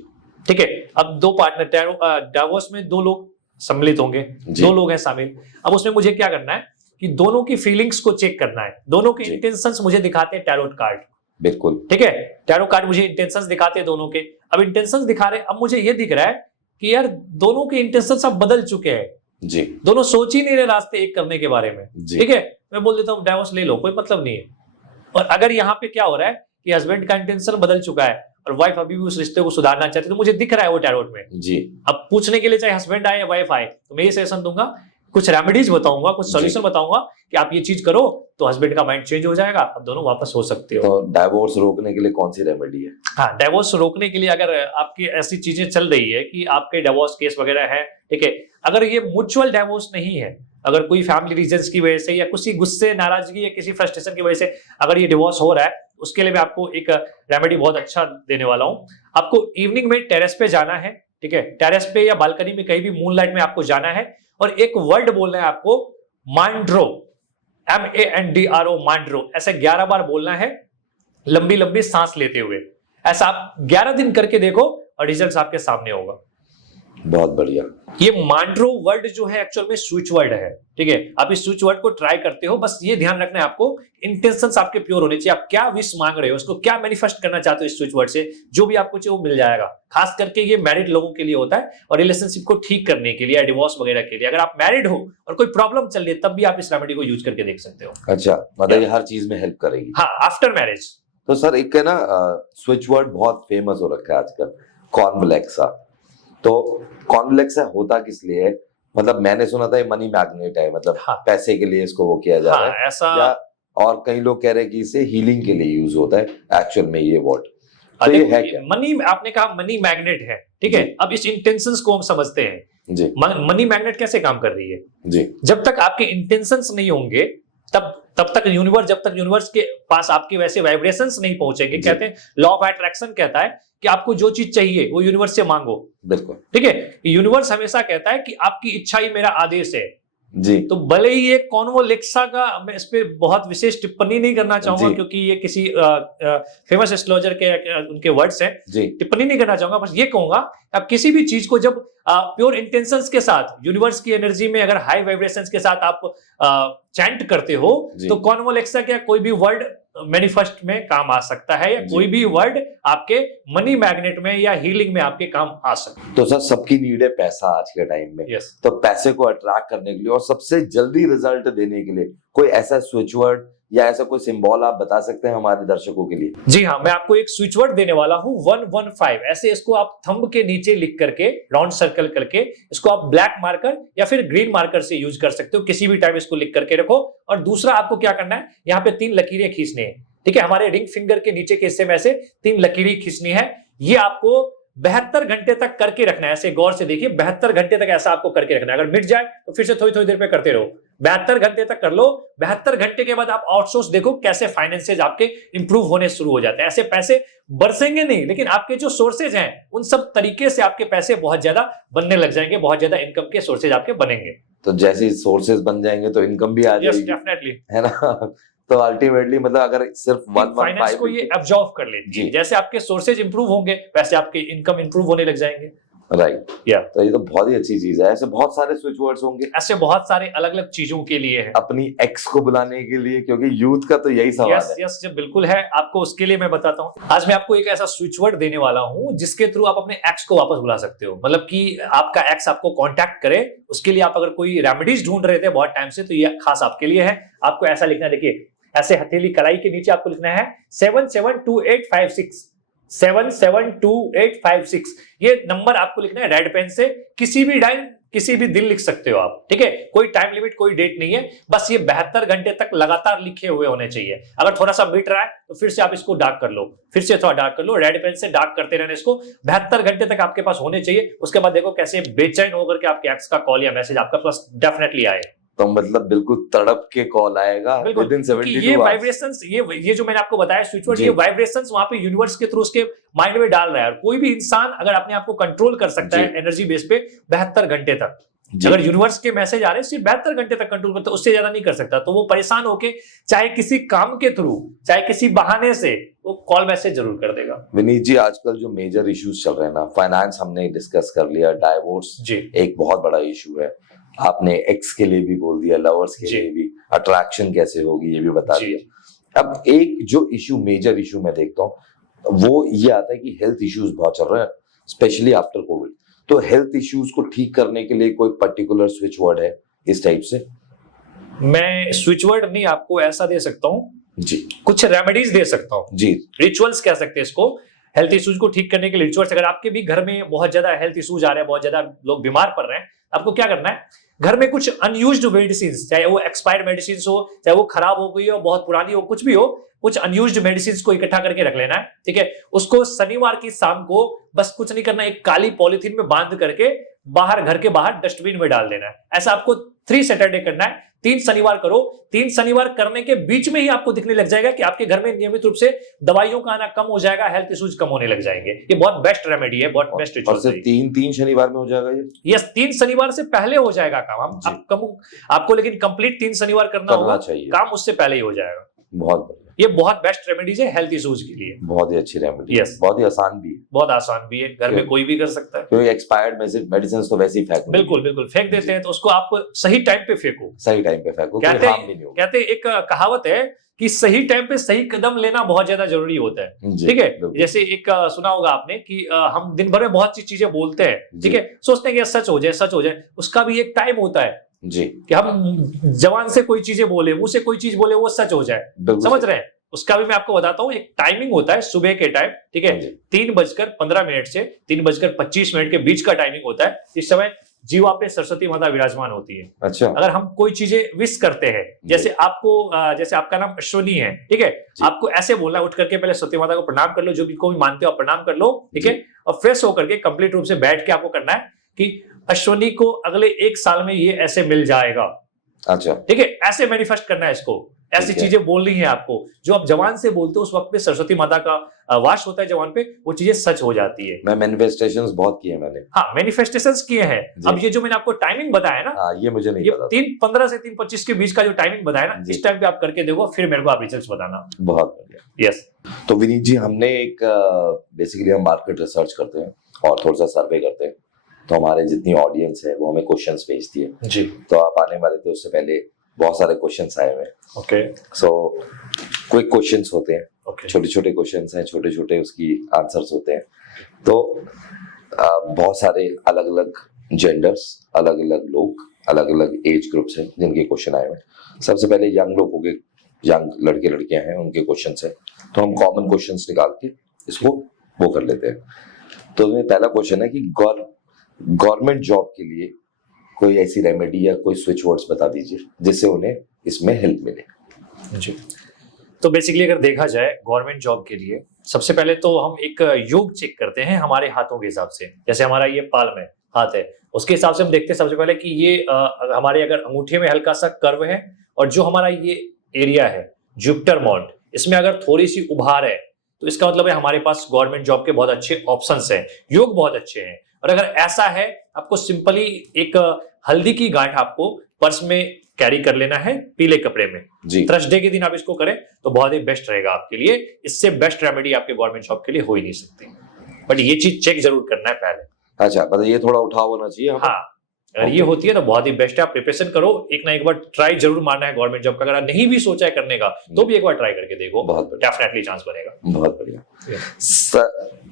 ठीक है, अब दो पार्टनर डाइवोर्स में दो लोग सम्मिलित होंगे, जी। दो लोग हैं शामिल। अब उसमें मुझे क्या करना है कि दोनों की फीलिंग्स को चेक करना है, दोनों के जी। इंटेंशंस मुझे दिखाते हैं टैरोट कार्ड। बिल्कुल। ठीक है, टैरो कार्ड मुझे इंटेंशंस दिखाते हैं दोनों के। अब इंटेंशंस दिखा रहे, अब मुझे ये दिख रहा है कि यार दोनों के इंटेंशंस अब बदल चुके हैं, जी दोनों सोच ही नहीं रहे रास्ते एक करने के बारे में। जी। ठीक है, मैं बोल देता हूँ डाइवोर्स ले लो, कोई मतलब नहीं है। और अगर यहाँ पे क्या हो रहा है कि हस्बैंड का इंटेंशन बदल चुका है और वाइफ अभी भी उस रिश्ते को सुधारना चाहती है, तो मुझे दिख रहा है वो टैरोट में। जी अब पूछने के लिए चाहे हस्बैंड आए या वाइफ आए, तो मैं ये सजेशन दूंगा, कुछ रेमेडीज बताऊंगा, कुछ सॉल्यूशन बताऊंगा कि आप ये चीज करो तो हस्बैंड का माइंड चेंज हो जाएगा, अब दोनों वापस हो सकते हो। तो डाइवोर्स रोकने के लिए कौन सी रेमेडी है? हाँ, डाइवोर्स रोकने के लिए अगर आपकी ऐसी चीजें चल रही है कि आपके डाइवोर्स केस वगैरह है, ठीक है, अगर ये म्यूचुअल डाइवोर्स नहीं है, अगर कोई फैमिली रीजंस की वजह से या किसी गुस्से, नाराजगी या किसी फ्रस्ट्रेशन की वजह से अगर ये डिवोर्स हो रहा है, उसके लिए मैं आपको एक रेमेडी बहुत अच्छा देने वाला हूं। आपको इवनिंग में टेरेस पे जाना है, ठीक है, टेरेस पे या बालकनी में कहीं भी मूनलाइट में आपको जाना है और एक वर्ड बोलना है आपको, मांड्रो, MANDRO, मांड्रो, ऐसे 11 बार बोलना है, लंबी लंबी सांस लेते हुए। ऐसा आप 11 दिन करके देखो और रिजल्ट आपके सामने होगा। बहुत बढ़िया। ये मांड्रो वर्ड जो है एक्चुअल में स्विच वर्ड है, ठीक है, आप इस स्विच वर्ड को ट्राई करते हो, बस ये ध्यान रखना है आपको, इंटेंशंस आपके प्योर होने चाहिए, आप क्या विश मांग रहे हो, उसको क्या मैनिफेस्ट करना चाहते हो इस स्विच वर्ड से, जो भी आपको चाहिए वो मिल जाएगा। खास करके ये मैरिड लोगों के लिए होता है और रिलेशनशिप को ठीक करने के लिए या डिवोर्स वगैरह के लिए। अगर आप मैरिड हो और कोई प्रॉब्लम चल रही है तब भी आप इस रेमेडी को यूज करके देख सकते हो। अच्छा, मतलब ये हर चीज में हेल्प करेगी। हाँ, आफ्टर मैरिज। तो सर एक है ना स्विच वर्ड बहुत फेमस हो रखा है आजकल, कॉन्वलेक्सा। तो कॉन्वलेक्सा होता किस लिए है? मतलब मैंने सुना था ये मनी मैग्नेट है, मतलब हाँ, पैसे के लिए इसको वो किया जा रहा है, ऐसा, या और कई लोग कह रहे हैं कि इसे हीलिंग के लिए यूज होता है एक्चुअल में ये वर्ड। तो ये है क्या? मनी, आपने कहा मनी मैग्नेट है, ठीक है, अब इस इंटेंशंस को हम समझते हैं जी। मनी मैग्नेट कैसे काम कर रही है जी। जब तक आपके इंटेंशंस नहीं होंगे तब तक यूनिवर्स, जब तक यूनिवर्स के पास आपके वैसे वाइब्रेशंस नहीं पहुंचेंगे, कहते हैं लॉ ऑफ अट्रैक्शन कहता है कि आपको जो चीज चाहिए वो यूनिवर्स से मांगो। बिल्कुल। ठीक है, यूनिवर्स हमेशा कहता है कि आपकी इच्छा ही मेरा आदेश है। जी। तो भले ही ये कॉन्वोलेक्सा का मैं इस पे बहुत विशेष टिप्पणी नहीं करना चाहूंगा, जी। क्योंकि ये किसी फेमस एस्ट्रोलॉजर के उनके वर्ड्स हैं, जी। टिप्पणी नहीं करना चाहूंगा, बस ये कहूंगा आप किसी भी चीज को जब प्योर इंटेंशंस के साथ, यूनिवर्स की एनर्जी में अगर हाई वाइब्रेशंस के साथ आप चैंट करते हो, तो कॉन्वोलेक्सा क्या कोई भी वर्ड मैनिफेस्ट में काम आ सकता है, या कोई भी वर्ड आपके मनी मैग्नेट में या हीलिंग में आपके काम आ सकता है। तो सर सबकी नीड है पैसा आज के टाइम में। यस। तो पैसे को अट्रैक्ट करने के लिए और सबसे जल्दी रिजल्ट देने के लिए कोई ऐसा स्विच वर्ड या ऐसा कोई सिंबल आप बता सकते हैं हमारे दर्शकों के लिए? जी हाँ, मैं आपको एक स्विच वर्ड देने वाला हूं 115। ऐसे इसको आप थंब के नीचे लिख करके राउंड सर्कल करके इसको आप ब्लैक मार्कर या फिर ग्रीन मार्कर से यूज कर सकते हो, किसी भी टाइम इसको लिख करके रखो। और दूसरा आपको क्या करना है, यहाँ पे 3 लकीरें खींचनी है, ठीक है, हमारे रिंग फिंगर के नीचे के हिस्से में से 3 लकीरें खींचनी है। ये आपको 72 घंटे तक करके रखना है। ऐसे गौर से देखिए, 72 घंटे तक ऐसा आपको करके रखना है। अगर मिट जाए तो फिर से थोड़ी थोड़ी देर पे करते रहो, 72 घंटे तक कर लो। 72 घंटे के बाद आप आउटसोर्स देखो कैसे फाइनेंसेज आपके इंप्रूव होने शुरू हो जाते हैं। ऐसे पैसे बरसेंगे नहीं, लेकिन आपके जो सोर्सेज हैं उन सब तरीके से आपके पैसे बहुत ज्यादा बनने लग जाएंगे, बहुत ज्यादा इनकम के सोर्सेज आपके बनेंगे। तो जैसे सोर्सेज बन जाएंगे तो इनकम भी आ जाएगी। डेफिनेटली, है ना। तो अल्टीमेटली मतलब अगर सिर्फ फाइनेंस को ये एब्जॉर्ब कर लेती है, जैसे आपके सोर्सेज इंप्रूव होंगे वैसे आपके इनकम इंप्रूव होने लग जाएंगे। राइट। या तो ये तो बहुत ही अच्छी चीज है। ऐसे बहुत सारे स्विच वर्ड्स होंगे, ऐसे बहुत सारे अलग अलग चीजों के लिए है, अपनी एक्स को बुलाने के लिए, क्योंकि यूथ का तो यही सवाल है। यस, बिल्कुल है। आपको उसके लिए मैं बताता हूँ, आज मैं आपको एक ऐसा स्विच वर्ड देने वाला हूँ जिसके थ्रू आप अपने एक्स को वापस बुला सकते हो। मतलब कि आपका एक्स आपको कांटेक्ट करे, उसके लिए आप अगर कोई रेमेडीज ढूंढ रहे थे बहुत टाइम से, तो ये खास आपके लिए है। आपको ऐसा लिखना है, देखिए ऐसे हथेली कलाई के नीचे आपको लिखना है 772856, 772856। ये नंबर आपको लिखना है रेड पेन से, किसी भी टाइम किसी भी दिन लिख सकते हो आप, ठीक है, कोई टाइम लिमिट कोई डेट नहीं है, बस ये 72 घंटे तक लगातार लिखे हुए होने चाहिए। अगर थोड़ा सा मिट रहा है तो फिर से आप इसको डार्क कर लो, फिर से थोड़ा डार्क कर लो, रेड पेन से डार्क करते रहने इसको, 72 घंटे तक आपके पास होने चाहिए। उसके बाद देखो कैसे बेचैन होकर के आपके एक्स का कॉल या मैसेज आपका पास डेफिनेटली आए। तो मतलब बिल्कुल तड़प के कॉल आएगा विदिन 72 ये वाइब्रेशंस, ये जो मैंने आपको बताया स्विच वर्ड, ये वाइब्रेशंस वहां पे यूनिवर्स के थ्रू उसके माइंड में डाल रहा है। और कोई भी इंसान अगर अपने आप को कंट्रोल कर सकता है एनर्जी बेस पे 72 घंटे तक, अगर यूनिवर्स के मैसेज आ रहे हैं सिर्फ 72 घंटे तक कंट्रोल करता है, उससे ज्यादा नहीं कर सकता। तो वो परेशान होके चाहे किसी काम के थ्रू चाहे किसी बहाने से वो कॉल मैसेज जरूर कर देगा। विनीत जी, आजकल जो मेजर इश्यूज चल रहे हैं ना, फाइनेंस हमने डिस्कस कर लिया, डाइवोर्स जी एक बहुत बड़ा इशू है, आपने एक्स के लिए भी बोल दिया, लवर्स के लिए भी, अट्रैक्शन कैसे होगी ये भी बता दिया। अब एक जो इशू मेजर इशू मैं देखता हूँ वो ये आता है कि हेल्थ इश्यूज बहुत चल रहे हैं, स्पेशली आफ्टर कोविड। तो हेल्थ इश्यूज को ठीक करने के लिए कोई पर्टिकुलर स्विच वर्ड है इस टाइप से? मैं स्विच वर्ड नहीं आपको ऐसा दे सकता हूँ जी, कुछ रेमेडीज दे सकता हूँ जी, रिचुअल्स कह सकते हैं इसको। हेल्थ इश्यूज को ठीक करने के लिए रिचुअल्स, अगर आपके भी घर में बहुत ज्यादा हेल्थ इश्यूज आ रहे हैं, बहुत ज्यादा लोग बीमार पड़ रहे हैं, आपको क्या करना है, घर में कुछ अनयूज्ड मेडिसिन, चाहे वो एक्सपायर्ड मेडिसिन हो, चाहे वो खराब हो गई हो, बहुत पुरानी हो, कुछ भी हो, कुछ अनयूज्ड मेडिसिन को इकट्ठा करके रख लेना है, ठीक है। उसको शनिवार की शाम को बस कुछ नहीं करना, एक काली पॉलिथीन में बांध करके बाहर, घर के बाहर डस्टबिन में डाल देना है। ऐसा आपको 3 सैटरडे करना है, 3 शनिवार करो। 3 शनिवार करने के बीच में ही आपको दिखने लग जाएगा कि आपके घर में नियमित रूप से दवाइयों का आना कम हो जाएगा, हेल्थ इश्यूज कम होने लग जाएंगे। ये बहुत बेस्ट रेमेडी है, बहुत बेस्ट और सिर्फ 3 शनिवार में हो जाएगा ये? यस, 3 शनिवार से पहले हो जाएगा काम। आपको लेकिन कंप्लीट 3 शनिवार करना होगा चाहिए, काम उससे पहले ही हो जाएगा। बहुत बढ़िया, ये बहुत बेस्ट रेमेडीज है हेल्थ इश्यूज के लिए, बहुत ही अच्छी रेमेडी। यस, बहुत ही आसान भी है, बहुत आसान भी है, घर में कोई भी कर सकता है। क्योंकि एक्सपायर्ड मेडिसिन तो वैसे ही फेंक, बिल्कुल बिल्कुल फेंक देते हैं, तो उसको आप सही टाइम पे फेंको, सही टाइम पे फेंको, कहते एक कहावत है कि सही टाइम पे सही कदम लेना बहुत ज्यादा जरूरी होता है, ठीक है। जैसे एक सुना होगा आपने कि हम दिन भर में बहुत सी चीजें बोलते हैं, ठीक है, सोचते हैं कि सच हो जाए, सच हो जाए, उसका भी एक टाइम होता है जी, कि हम जवान से कोई चीजें बोले, मुंह से कोई चीज बोले, वो सच हो जाए, समझ रहे हैं। उसका भी मैं आपको बताता हूँ, एक टाइमिंग होता है सुबह के टाइम, ठीक है, 3:15 से 3:25 के बीच का टाइमिंग होता है। इस समय जीवा पे सरस्वती माता विराजमान होती है। अच्छा, अगर हम कोई चीजें विश करते हैं, जैसे जैसे आपका नाम अश्विनी है, ठीक है, आपको ऐसे बोलना है, उठ करके पहले सरस्वती माता को प्रणाम कर लो, जो भी को भी मानते हो प्रणाम कर लो, ठीक है, और फ्रेश होकर के कंप्लीट रूप से बैठ के आपको करना है कि अश्विनी को अगले 1 साल में ये ऐसे मिल जाएगा। अच्छा, ठीक है, ऐसे मैनिफेस्ट करना है इसको, ऐसी चीजें बोलनी है आपको। जो आप जवान से बोलते हो उस वक्त पे सरस्वती माता का वास होता है जवान पे, वो चीजें सच हो जाती है। मैं मैनिफेस्टेशंस बहुत किए मैंने। हाँ, मैनिफेस्टेशंस किए हैं। अब ये जो मैंने आपको टाइमिंग बताया ना, ये मुझे नहीं पता, 3:15 से 3:25 के बीच का जो टाइमिंग बताया ना, इस टाइम पे आप करके देखो, फिर मेरे को आप रिजल्ट्स बताना। बहुत बढ़िया। यस, तो विनीत जी, हमने एक बेसिकली हम मार्केट रिसर्च करते हैं और थोड़ा सा सर्वे करते हैं, तो हमारे जितनी ऑडियंस है वो हमें क्वेश्चंस भेजती है जी। तो आप आने वाले थे, उससे पहले बहुत सारे क्वेश्चंस आए हुए हैं। ओके, सो क्विक क्वेश्चंस होते हैं, okay. छोटे छोटे क्वेश्चंस हैं, छोटे छोटे उसकी आंसर्स होते हैं। तो बहुत सारे अलग अलग जेंडर्स, अलग अलग लोग, अलग अलग एज ग्रुप्स हैं जिनके क्वेश्चन आए हुए हैं। सबसे पहले यंग लोगों के, यंग लड़के लड़कियां हैं, उनके क्वेश्चन है, तो हम कॉमन क्वेश्चंस निकाल के इसको वो कर लेते हैं। तो पहला क्वेश्चन है कि गवर्नमेंट जॉब के लिए कोई ऐसी रेमेडी या कोई स्विच वर्ड्स बता दीजिए जिससे उन्हें इसमें हेल्प मिले। जी, तो बेसिकली अगर देखा जाए गवर्नमेंट जॉब के लिए, सबसे पहले तो हम एक योग चेक करते हैं हमारे हाथों के हिसाब से। जैसे हमारा ये पाल्म है, हाथ है, उसके हिसाब से हम देखते हैं सबसे पहले कि ये हमारे अगर अंगूठे में हल्का सा कर्व है, और जो हमारा ये एरिया है जुपिटर माउंट, इसमें अगर थोड़ी सी उभार है, तो इसका मतलब है हमारे पास गवर्नमेंट जॉब के बहुत अच्छे ऑप्शंस हैं, योग बहुत अच्छे हैं। और अगर ऐसा है, आपको सिंपली एक हल्दी की गांठ आपको पर्स में कैरी कर लेना है, पीले कपड़े में। थर्सडे के दिन आप इसको करें तो बहुत ही बेस्ट रहेगा आपके लिए। इससे बेस्ट रेमेडी आपके गवर्नमेंट जॉब के लिए हो ही नहीं सकती, बट ये चीज चेक जरूर करना है पहले। अच्छा, मतलब ये थोड़ा उठाव होना चाहिए। हाँ, अगर ये होती है तो बहुत ही बेस्ट है। आप प्रिपरेशन करो, एक ना एक बार ट्राई जरूर मारना है गवर्नमेंट जॉब का। अगर नहीं भी सोचा है करने का तो भी एक बार ट्राई करके देखो, डेफिनेटली चांस बनेगा। बहुत बढ़िया।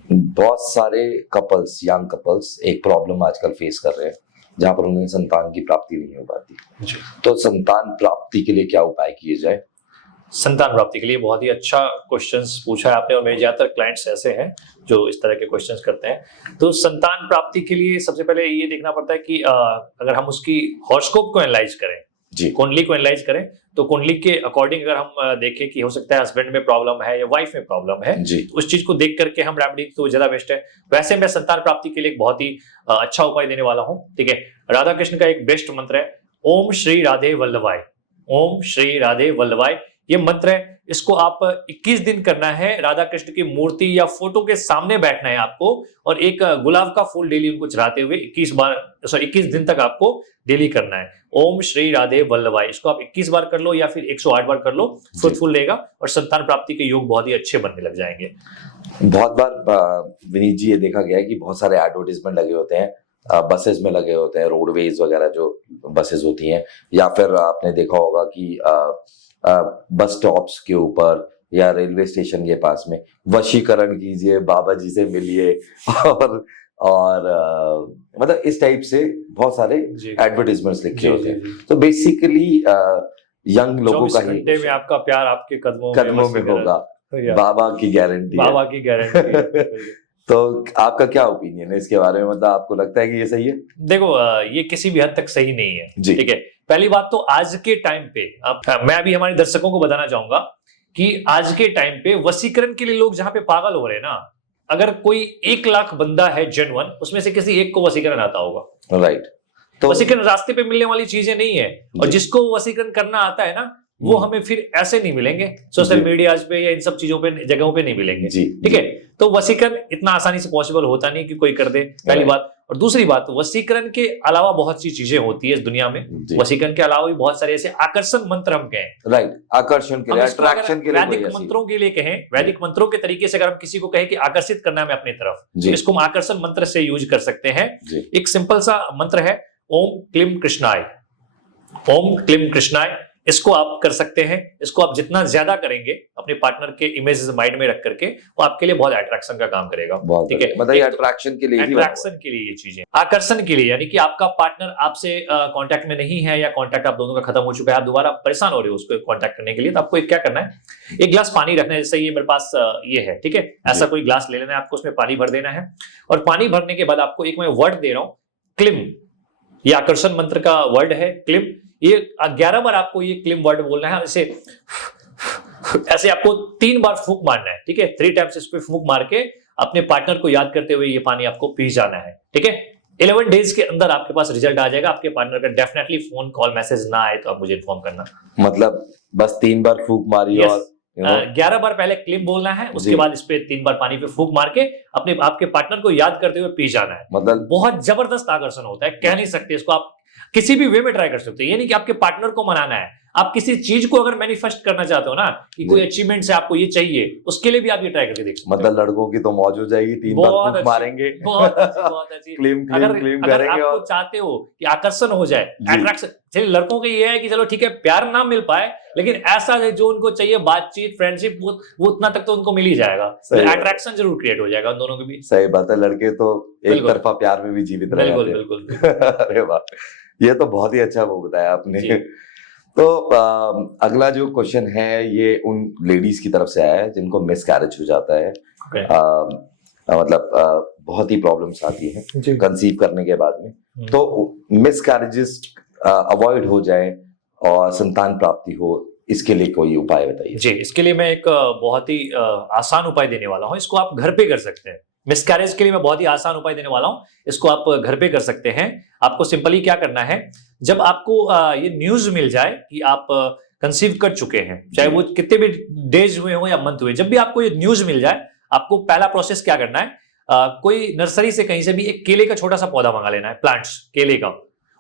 बहुत सारे कपल्स, यंग कपल्स एक प्रॉब्लम आजकल फेस कर रहे हैं जहां पर उन्हें संतान की प्राप्ति नहीं हो पाती। तो संतान प्राप्ति के लिए क्या उपाय किए जाए? संतान प्राप्ति के लिए बहुत ही अच्छा क्वेश्चंस पूछा है आपने, और मेरे ज्यादातर क्लाइंट्स ऐसे हैं जो इस तरह के क्वेश्चंस करते हैं। तो संतान प्राप्ति के लिए सबसे पहले ये देखना पड़ता है कि अगर हम उसकी हॉरोस्कोप को एनालाइज करें, कुंडली को एनालाइज करें, तो कुंडली के अकॉर्डिंग अगर हम देखें कि हो सकता है हस्बैंड में प्रॉब्लम है या वाइफ में प्रॉब्लम है, उस चीज को देख करके हम रेमेडी तो ज्यादा बेस्ट है। वैसे मैं संतान प्राप्ति के लिए एक बहुत ही अच्छा उपाय देने वाला हूँ, ठीक है। राधा कृष्ण का एक बेस्ट मंत्र है, ओम श्री राधे वल्लभाय, ओम श्री राधे वल्लभाय। ये मंत्र है, इसको आप 21 दिन करना है। राधा कृष्ण की मूर्ति या फोटो के सामने बैठना है आपको और एक गुलाब का फूल डेली उनको चढ़ाते हुए 21 दिन तक आपको डेली करना है। ओम श्री राधे वल्लभाई, इसको आप 21 बार कर लो या फिर 108 बार कर लो, फ्रूटफुल रहेगा और संतान प्राप्ति के योग बहुत ही अच्छे बनने लग जाएंगे। बहुत बार विनीत जी ये देखा गया है कि बहुत सारे एडवर्टीजमेंट लगे होते हैं, बसेस में लगे होते हैं, रोडवेज वगैरह जो बसेस होती हैं, या फिर आपने देखा होगा कि बस स्टॉप्स के ऊपर या रेलवे स्टेशन के पास में वशीकरण कीजिए, बाबा जी से मिलिए और मतलब इस टाइप से बहुत सारे एडवर्टीजमेंट्स लिखे होते हैं। तो बेसिकली यंग लोगों का ही में आपका प्यार आपके कदमों में होगा, बाबा की गारंटी, बाबा की गारंटी। तो आपका क्या ओपिनियन है इसके बारे में, मतलब आपको लगता है कि ये सही है? देखो ये किसी भी हद तक सही नहीं है, जी। ठीक है। पहली बात तो आज के टाइम पे मैं अभी हमारे दर्शकों को बताना चाहूंगा कि आज के टाइम पे वशीकरण के लिए लोग जहां पे पागल हो रहे हैं ना, अगर कोई 1 लाख बंदा है जेन्युइन, उसमें से किसी एक को वशीकरण आता होगा, राइट। तो वशीकरण रास्ते पे मिलने वाली चीजें नहीं है, और जिसको वशीकरण करना आता है ना, वो हमें फिर ऐसे नहीं मिलेंगे सोशल मीडिया पे या इन सब चीजों पे, जगहों पे नहीं मिलेंगे, ठीक है। तो वशीकरण इतना आसानी से पॉसिबल होता नहीं कि कोई कर दे, पहली बात। और दूसरी बात, वशीकरण के अलावा बहुत सी चीजें होती है इस दुनिया में। वशीकरण के अलावा भी बहुत सारे ऐसे आकर्षण मंत्र हम कहें, राइट, आकर्षण के लिए, अट्रैक्शन के लिए, वैदिक मंत्रों के लिए कहें, वैदिक मंत्रों के तरीके से अगर हम किसी को कहें कि आकर्षित करना है अपनी तरफ, तो इसको हम आकर्षण मंत्र से यूज कर सकते हैं। एक सिंपल सा मंत्र है, ओम क्लीम कृष्णाय, ओम क्लीम कृष्णाय, इसको आप कर सकते हैं। इसको आप जितना ज्यादा करेंगे अपने पार्टनर के इमेजेस माइंड में रख करके, वो आपके लिए बहुत अट्रैक्शन का काम करेगा, ठीक है। मतलब अट्रैक्शन के लिए, अट्रैक्शन के लिए ये चीजें, आकर्षण के लिए, यानी कि आपका पार्टनर आपसे कांटेक्ट में नहीं है या कांटेक्ट आप दोनों का खत्म हो चुका है, आप दोबारा परेशान हो रहे हो उसको कांटेक्ट करने के लिए, तो आपको क्या करना है, एक गिलास पानी रखना है। जैसे ये मेरे पास ये है, ठीक है, ऐसा कोई गिलास ले लेना है आपको, उसमें पानी भर देना है, और पानी भरने के बाद आपको एक मैं वर्ड दे रहा हूं, क्लिम, ये आकर्षण मंत्र का वर्ड है, क्लिम। ये 11 बार आपको ये क्लिम वर्ड बोलना है, ऐसे आपको 3 बार फूंक मारना है, ठीक है। 3 टाइम्स इस पे फूंक मार के अपने पार्टनर को याद करते हुए ये पानी आपको पी जाना है, ठीक है। 11 डेज के अंदर आपके पास रिजल्ट आ जाएगा। आपके पार्टनर का डेफिनेटली फोन कॉल मैसेज ना आए तो आप मुझे इन्फॉर्म करना। मतलब बस 3 बार फूंक मारी और 11 बार पहले क्लिम बोलना है, उसके बाद इस पे 3 बार पानी पे फूंक मार के अपने आपके पार्टनर को याद करते हुए पी जाना है। मतलब बहुत जबरदस्त आकर्षण होता है, कह नहीं सकते इसको। आप किसी भी वे में ट्राई कर सकते हो, ये नहीं कि आपके पार्टनर को मनाना है। आप किसी चीज को अगर मैनिफेस्ट करना चाहते हो ना, कि कोई अचीवमेंट से आपको ये चाहिए, उसके लिए भी आप ये ट्राई करके देख सकते हो। मतलब लड़कों की तो मौज हो जाएगी, 3 बार फूंक मारेंगे, बहुत अच्छी क्लीम करेंगे। आप चाहते हो कि आकर्षण हो जाए, अट्रैक्शन, चलिए लड़कों के ये है कि चलो ठीक है प्यार ना मिल पाए, लेकिन ऐसा है जो उनको चाहिए, बातचीत, फ्रेंडशिप, वो उतना तक तो उनको मिल ही जाएगा, अट्रैक्शन जरूर क्रिएट हो जाएगा उन दोनों के बीच। सही बात है, लड़के तो एक तरफा प्यार में भी जीवित रहते हैं। बिल्कुल। अरे वाह, ये तो बहुत ही अच्छा वो बताया आपने। तो अगला जो क्वेश्चन है ये उन लेडीज की तरफ से आया है जिनको मिसकैरेज हो जाता है, मतलब बहुत ही प्रॉब्लम्स आती हैं कंसीव करने के बाद में। तो मिसकैरेजेस अवॉइड हो जाए और संतान प्राप्ति हो, इसके लिए कोई उपाय बताइए। जी, इसके लिए मैं एक बहुत ही आसान उपाय देने वाला हूँ। इसको आप घर पे कर सकते हैं। मिसकैरेज के लिए मैं बहुत ही आसान उपाय देने वाला हूँ, इसको आप घर पे कर सकते हैं। आपको सिंपली क्या करना है, जब आपको ये न्यूज मिल जाए कि आप कंसीव कर चुके हैं, चाहे वो कितने भी डेज हुए हो या मंथ हुए, जब भी आपको ये न्यूज मिल जाए, आपको पहला प्रोसेस क्या करना है, कोई नर्सरी से कहीं से भी एक केले का छोटा सा पौधा मंगा लेना है, प्लांट्स केले का।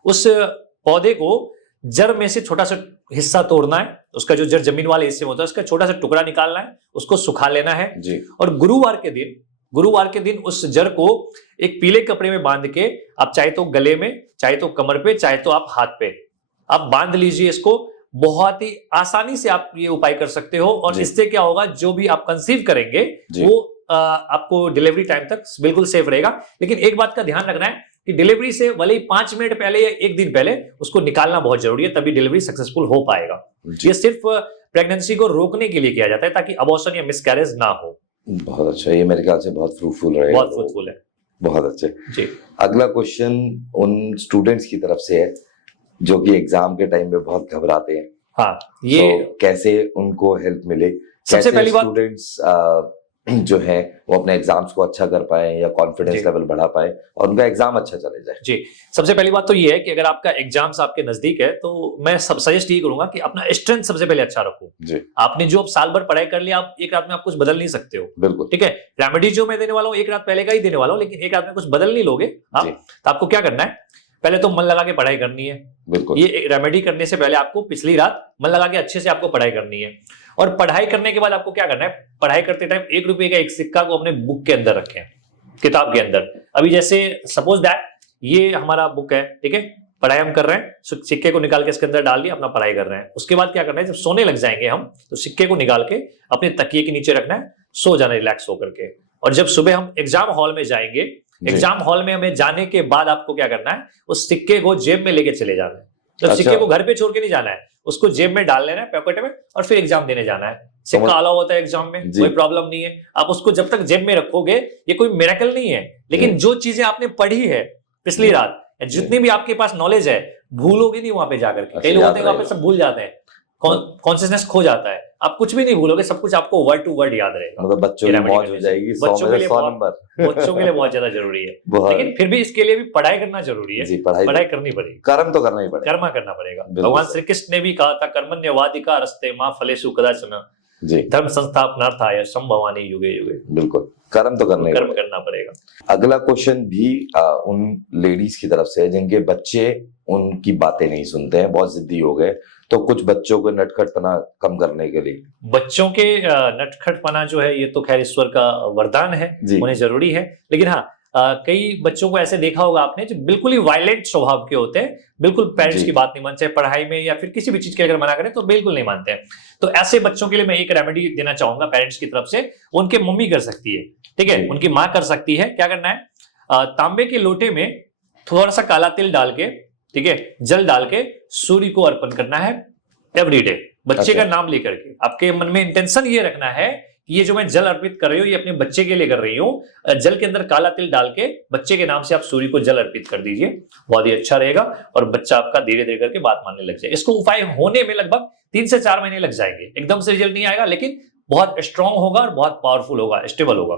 उस पौधे को जड़ में से छोटा सा हिस्सा तोड़ना है, उसका जो जड़ जमीन वाले हिस्से में होता है उसका छोटा सा टुकड़ा निकालना है, उसको सुखा लेना है जी। और गुरुवार के दिन उस जड़ को एक पीले कपड़े में बांध के, आप चाहे तो गले में, चाहे तो कमर पे, चाहे तो आप हाथ पे, आप बांध लीजिए इसको। बहुत ही आसानी से आप ये उपाय कर सकते हो, और इससे क्या होगा, जो भी आप कंसीव करेंगे वो आपको डिलीवरी टाइम तक बिल्कुल सेफ रहेगा। लेकिन एक बात का ध्यान रखना है कि डिलीवरी से भले ही 5 मिनट पहले या 1 दिन पहले उसको निकालना बहुत जरूरी है, तभी डिलीवरी सक्सेसफुल हो पाएगा। ये सिर्फ प्रेगनेंसी को रोकने के लिए किया जाता है, ताकि अबॉर्शन या मिसकैरेज ना हो। बहुत अच्छा, ये मेरे ख्याल से बहुत फ्रूटफुल रहेगा। बहुत फ्रूटफुल है, बहुत अच्छे जी। अगला क्वेश्चन उन स्टूडेंट्स की तरफ से है जो कि एग्जाम के टाइम में बहुत घबराते हैं। हाँ, ये कैसे उनको हेल्प मिले, सबसे पहली बात, स्टूडेंट्स जो है वो अपने एग्जाम्स को अच्छा कर पाए या कॉन्फिडेंस जी। लेवल बढ़ा पाए और उनका एग्जाम अच्छा चले जाए। जी, सबसे पहली बात तो ये है कि अगर आपका एग्जाम्स आपके नजदीक है तो मैं सब सजेस्ट ये करूंगा कि अपना स्ट्रेंथ सबसे पहले अच्छा रखो। जी आपने जो अब साल भर पढ़ाई कर लिया, आप एक रात में आप कुछ बदल नहीं सकते हो। बिल्कुल। ठीक है, रेमेडी जो मैं देने वाला हूँ एक रात पहले का ही देने वाला हूँ, लेकिन एक रात में कुछ बदल नहीं लोगे आप, जी तो आपको क्या करना है, पहले तो मन लगा के पढ़ाई करनी है। बिल्कुल। ये रेमेडी करने से पहले आपको पिछली रात मन लगा के अच्छे से आपको पढ़ाई करनी है। और पढ़ाई करने के बाद आपको क्या करना है, पढ़ाई करते टाइम 1 रुपए का एक सिक्का को अपने बुक के अंदर रखें, किताब के अंदर। अभी जैसे सपोज दैट ये हमारा बुक है, ठीक है, पढ़ाई हम कर रहे हैं, सिक्के को निकाल के इसके अंदर डाल दिया, अपना पढ़ाई कर रहे हैं। उसके बाद क्या करना है, जब सोने लग जाएंगे हम, तो सिक्के को निकाल के अपने तकिए के नीचे रखना है, सो जाना रिलैक्स होकर के। और जब सुबह हम एग्जाम हॉल में जाएंगे, एग्जाम हॉल में हमें जाने के बाद आपको क्या करना है, उस सिक्के को जेब में लेके चले जाना है। जब अच्छा। सिक्के को घर पे छोड़ के नहीं जाना है, उसको जेब में डाल लेना है पॉकेट में, और फिर एग्जाम देने जाना है। सिक्का अलाउ होता है एग्जाम में, जी। कोई प्रॉब्लम नहीं है। आप उसको जब तक जेब में रखोगे, ये कोई मिरेकल नहीं है, लेकिन जो चीजें आपने पढ़ी है पिछली रात, जितनी भी आपके पास नॉलेज है, भूलोगे नहीं वहां पे जाकर के। कई लोग होते हैं वहां पे सब भूल जाते हैं, कॉन्शियसनेस खो जाता है। आप कुछ भी नहीं भूलोगे, सब कुछ आपको वर्ड टू वर्ड याद रहेगा। मतलब बच्चों की मौज हो जाएगी, 100 बच्चों के लिए 100 नंबर। बच्चों के लिए बहुत ज्यादा जरूरी है, बहुत। लेकिन फिर भी इसके लिए भी पढ़ाई करना जरूरी है। जी, पढ़ाई करनी पड़ेगी, कर्म तो करना ही पड़ेगा, कर्म करना पड़ेगा। बिल्कुल भगवान सर। श्री कृष्ण ने भी कहा था, कर्मण्यवाधिका रस्ते मां फलेषु कदाचन, जी धर्म संस्थापनार्थाय संभवानि युगे युगे। बिल्कुल, कर्म तो करना ही कर्म पड़ेगा। करना पड़ेगा। अगला क्वेश्चन भी उन लेडीज की तरफ से है जिनके बच्चे उनकी बातें नहीं सुनते हैं, बहुत जिद्दी हो गए, तो कुछ बच्चों को नटखटपना कम करने के लिए। बच्चों के नटखटपना जो है, ये तो खैर ईश्वर का वरदान है, जी। उन्हें जरूरी है। लेकिन हाँ, कई बच्चों को ऐसे देखा होगा आपने जो बिल्कुल ही वायलेंट स्वभाव के होते हैं, बिल्कुल पेरेंट्स जी। की बात नहीं मानते, चाहे पढ़ाई में या फिर किसी भी चीज के अगर मना करें तो बिल्कुल नहीं मानते हैं। तो ऐसे बच्चों के लिए मैं एक रेमेडी देना चाहूंगा पेरेंट्स की तरफ से। उनके मम्मी कर सकती है, ठीक है, जी। उनकी माँ कर सकती है। क्या करना है, तांबे के लोटे में थोड़ा सा काला तिल डाल के, ठीक है, जल डाल के सूर्य को अर्पण करना है एवरीडे, बच्चे अच्छा। का नाम लेकर के। आपके मन में इंटेंशन ये रखना है कि ये जो मैं जल अर्पित कर रही हूँ, ये अपने बच्चे के लिए कर रही हूँ। जल के अंदर काला तिल डाल के बच्चे के नाम से आप सूर्य को जल अर्पित कर दीजिए, बहुत ही अच्छा रहेगा, और बच्चा आपका धीरे धीरे करके बात मानने लग जाएगा। इसको उपाय होने में लगभग 3 से 4 महीने लग जाएंगे, एकदम से रिजल्ट नहीं आएगा, लेकिन बहुत स्ट्रांग होगा और बहुत पावरफुल होगा, स्टेबल होगा।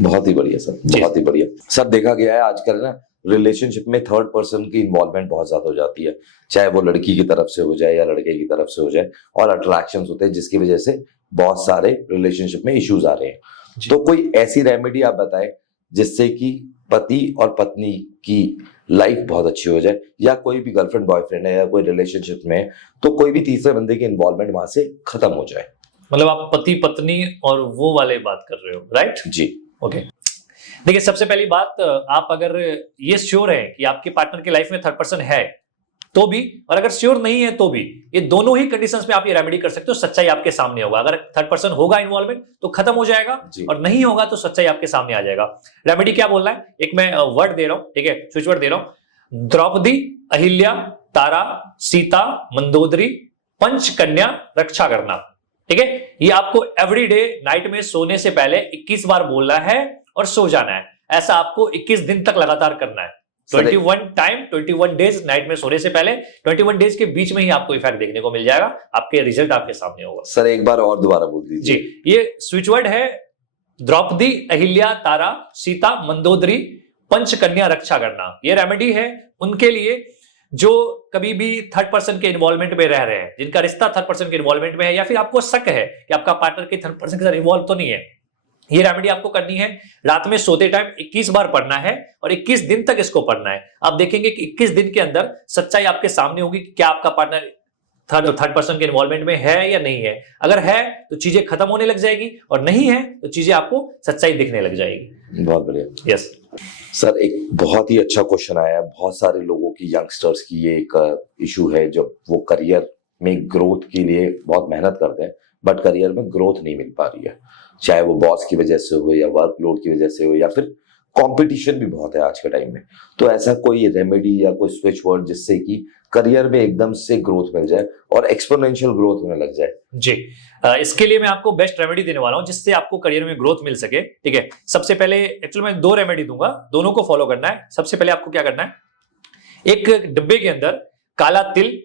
बहुत ही बढ़िया सर, जी। बहुत ही बढ़िया सर। देखा गया है आजकल ना रिलेशनशिप में थर्ड पर्सन की इन्वॉल्वमेंट बहुत ज्यादा हो जाती है, चाहे वो लड़की की तरफ से हो जाए या लड़के की तरफ से हो जाए, और अट्रैक्शंस होते हैं जिसकी वजह से बहुत सारे रिलेशनशिप में इश्यूज आ रहे हैं। जी। तो कोई ऐसी रेमेडी आप बताएं जिससे कि पति और पत्नी की लाइफ बहुत अच्छी हो जाए, या कोई भी गर्लफ्रेंड बॉयफ्रेंड है या कोई रिलेशनशिप में है, तो कोई भी तीसरे बंदे की इन्वॉल्वमेंट वहां से खत्म हो जाए। मतलब आप पति पत्नी और वो वाले बात कर रहे हो, राइट? जी ओके, देखिए, सबसे पहली बात, आप अगर ये श्योर है कि आपके पार्टनर की लाइफ में थर्ड पर्सन है तो भी, और अगर श्योर नहीं है तो भी, ये दोनों ही कंडीशंस में आप ये रेमेडी कर सकते हो। सच्चाई आपके सामने होगा, अगर थर्ड पर्सन होगा इन्वॉल्वमेंट तो खत्म हो जाएगा, जी। और नहीं होगा तो सच्चाई आपके सामने आ जाएगा। रेमेडी क्या बोलना है, एक मैं वर्ड दे रहा हूं, ठीक है, स्विच वर्ड दे रहा हूं। द्रौपदी, अहिल्या, तारा, सीता, मंदोदरी, पंचकन्या, रक्षा करना, ठीक है। ये आपको एवरीडे नाइट में सोने से पहले 21 बार बोलना है और सो जाना है। ऐसा आपको 21 दिन तक लगातार करना है। 21 डेज नाइट में सोने से पहले, 21 डेज के बीच में ही आपको इफेक्ट देखने को मिल जाएगा, आपके रिजल्ट आपके सामने होगा। सर एक बार और दोबारा बोल दीजिए। जी, ये स्विच वर्ड है द्रौपदी, अहिल्या, तारा, सीता, मंदोदरी, पंचकन्या, रक्षा करना। ये रेमेडी है उनके लिए जो कभी भी थर्ड पर्सन के इन्वॉल्वमेंट में रह रहे हैं, जिनका रिश्ता थर्ड पर्सन के इन्वॉल्वमेंट में है, या फिर आपको शक है कि आपका पार्टनर के थर्ड पर्सन के साथ इन्वॉल्व तो नहीं है। ये रेमेडी आपको करनी है, रात में सोते टाइम 21 बार पढ़ना है और 21 दिन तक इसको पढ़ना है। आप देखेंगे कि 21 दिन के अंदर सच्चाई आपके सामने होगी कि क्या आपका पार्टनर थर्ड पर्सन के इन्वॉल्वमेंट में है या नहीं है। अगर है तो चीजें खत्म होने लग जाएगी, और नहीं है तो चीजें आपको सच्चाई दिखने लग जाएगी। बहुत बढ़िया। यस सर एक बहुत ही अच्छा क्वेश्चन आया है, बहुत सारे लोगों की, यंगस्टर्स की ये एक इशू है, जब वो करियर में ग्रोथ के लिए बहुत मेहनत करते हैं बट करियर में ग्रोथ नहीं मिल पा रही है, चाहे वो बॉस की वजह से हो या वर्कलोड की वजह से हो या फिर कंपटीशन भी बहुत है आज के टाइम में। तो ऐसा कोई रेमेडी या कोई स्विच वर्ड जिससे कि करियर में एकदम से ग्रोथ मिल जाए और एक्सपोनेंशियल ग्रोथ होने लग जाए? जी, इसके लिए मैं आपको बेस्ट रेमेडी देने वाला हूं जिससे आपको करियर में ग्रोथ मिल सके, ठीक है। सबसे पहले एक्चुअली मैं 2 रेमेडी दूंगा, दोनों को फॉलो करना है। सबसे पहले आपको क्या करना है, एक डिब्बे के अंदर काला तिल,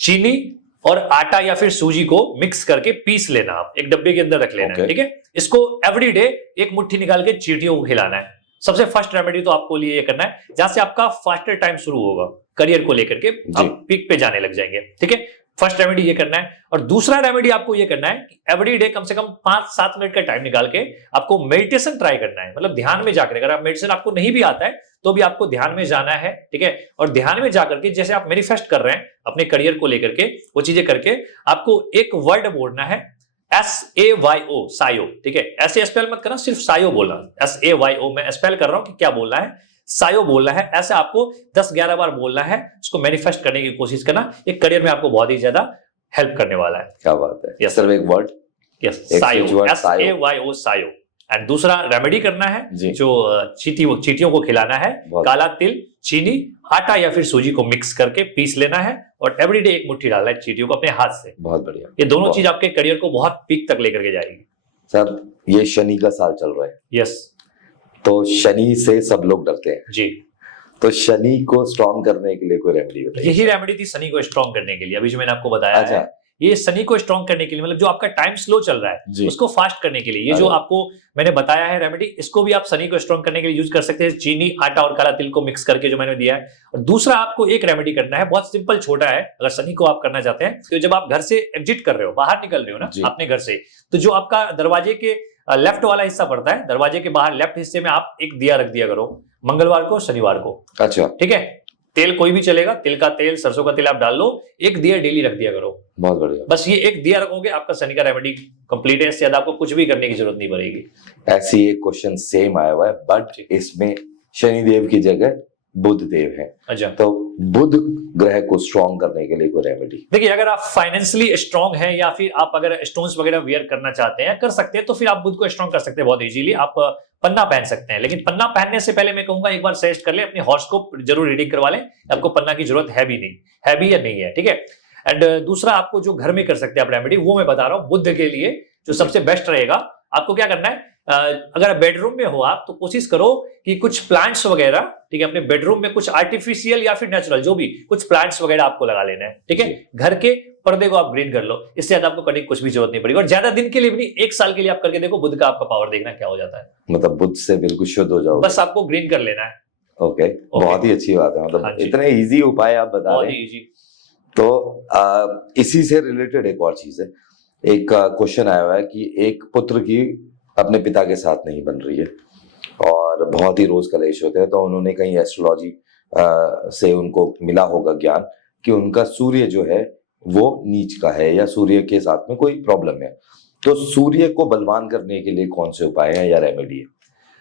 चीनी और आटा या फिर सूजी को मिक्स करके पीस लेना, आप एक डब्बे के अंदर रख लेना है, ठीक है। इसको एवरीडे एक मुट्ठी निकाल के चींटियों को खिलाना है। सबसे फर्स्ट रेमेडी तो आपको लिए ये करना है, जहां से आपका फास्टर टाइम शुरू होगा करियर को लेकर के, आप पीक पे जाने लग जाएंगे, ठीक है। फर्स्ट रेमेडी ये करना है। और दूसरा रेमेडी आपको ये करना है कि एवरीडे कम से कम 5-7 मिनट का टाइम निकाल के आपको मेडिटेशन ट्राई करना है, मतलब ध्यान में जाकर। अगर आप मेडिटेशन आपको नहीं भी आता है तो भी आपको ध्यान में जाना है, ठीक है। और ध्यान में जाकर के जैसे आप मैनिफेस्ट कर रहे हैं अपने करियर को लेकर के, वो चीजें करके आपको एक वर्ड बोलना है, SAYO, सायो, ठीक है। ऐसे स्पेल मत करना, सिर्फ सायो बोलना, SAYO। मैं स्पेल कर रहा हूं कि क्या बोलना है, सायो बोलना है। ऐसे आपको 10-11 बार बोलना है, उसको मैनिफेस्ट करने की कोशिश करना। एक करियर में आपको बहुत ही ज्यादा हेल्प करने वाला है। क्या बात है। यस सिर्फ एक वर्ड, यस, सायो, SAYO, सायो। एंड दूसरा रेमेडी करना है जो चींटियों को खिलाना है, काला तिल, चीनी, आटा या फिर सूजी को मिक्स करके पीस लेना है और एवरीडे एक मुट्ठी डालना है चींटियों को अपने हाथ से। बहुत बढ़िया। ये दोनों चीज आपके करियर को बहुत पीक तक लेकर के जाएगी। सर ये शनि का साल चल रहा है। यस। तो शनि से सब लोग डरते हैं जी। तो शनि को स्ट्रॉन्ग करने के लिए कोई रेमेडी बताइए। यही रेमेडी थी शनि को स्ट्रॉन्ग करने के लिए, अभी जो मैंने आपको बताया अच्छा। है। ये शनि को स्ट्रॉन्ग करने के लिए, मतलब जो आपका टाइम स्लो चल रहा है उसको फास्ट करने के लिए, ये जो आपको मैंने बताया है रेमेडी, इसको भी आप शनि को स्ट्रॉन्ग करने के लिए यूज कर सकते हैं। चीनी, आटा और काला तिल को मिक्स करके जो मैंने दिया है। और दूसरा आपको एक रेमेडी करना है, बहुत सिंपल छोटा है, अगर शनि को आप करना चाहते हैं तो जब आप घर से एग्जिट कर रहे हो, बाहर निकल रहे हो ना अपने घर से, तो जो आपका दरवाजे के लेफ्ट वाला हिस्सा पड़ता है, दरवाजे के बाहर लेफ्ट हिस्से में आप एक दिया रख दिया करो, मंगलवार को, शनिवार को। अच्छा, ठीक है। तेल कोई भी चलेगा, तिल का तेल, सरसों का तेल आप डाल लो, एक दिया डेली रख दिया करो। बहुत बढ़िया। बस ये एक दिया रखोगे, आपका शनि का रेमेडी कंप्लीट है। इससे ज्यादा आपको कुछ भी करने की जरूरत नहीं पड़ेगी। ऐसी एक क्वेश्चन सेम आया हुआ है, बट इसमें शनि देव की जगह बुध देव है। अच्छा। तो बुध ग्रह को स्ट्रॉन्ग करने के लिए कोई रेमेडी? देखिए, अगर आप फाइनेंशियली स्ट्रॉन्ग हैं या फिर आप अगर स्टोन्स वगैरह वेयर करना चाहते हैं, कर सकते हैं, तो फिर आप बुध को स्ट्रॉन्ग कर सकते हैं बहुत इजीली। आप पन्ना पहन सकते हैं, लेकिन पन्ना पहनने से पहले मैं कहूंगा एक बार सजेस्ट कर ले, अपनी हॉरोस्कोप जरूर रीडिंग करवा लें। आपको पन्ना की जरूरत है भी नहीं, है भी या नहीं है, ठीक है। एंड दूसरा आपको जो घर में कर सकते हैं आप रेमेडी, वो मैं बता रहा हूँ बुध के लिए जो सबसे बेस्ट रहेगा। आपको क्या करना है, अगर बेडरूम में हो आप, तो कोशिश करो कि कुछ प्लांट्स वगैरह, ठीक है, अपने बेडरूम में कुछ आर्टिफिशियल या फिर नेचुरल जो भी कुछ प्लांट्स वगैरह आपको लगा लेना है, ठीक है। घर के पर्दे को आप ग्रीन कर लो, इससे ज्यादा आपको करने की कुछ भी जरूरत नहीं पड़ेगी। और ज्यादा दिन के लिए भी नहीं, 1 साल के लिए आप करके देखो, बुध का आपका पावर देखना क्या हो जाता है। मतलब बुध से बिल्कुल शुद्ध हो जाओगे। बस आपको ग्रीन कर लेना है। ओके, बहुत ही अच्छी बात है। मतलब इतने इजी उपाय आप बता रहे हैं। तो इसी से रिलेटेड एक और चीज है, एक क्वेश्चन आया हुआ है कि एक पुत्र की अपने पिता के साथ नहीं बन रही है और बहुत ही रोज कलेश होते हैं। तो उन्होंने कहीं एस्ट्रोलॉजी से उनको मिला होगा ज्ञान कि उनका सूर्य जो है वो नीच का है या सूर्य के साथ में कोई प्रॉब्लम है। तो सूर्य को बलवान करने के लिए कौन से उपाय हैं या रेमेडी है?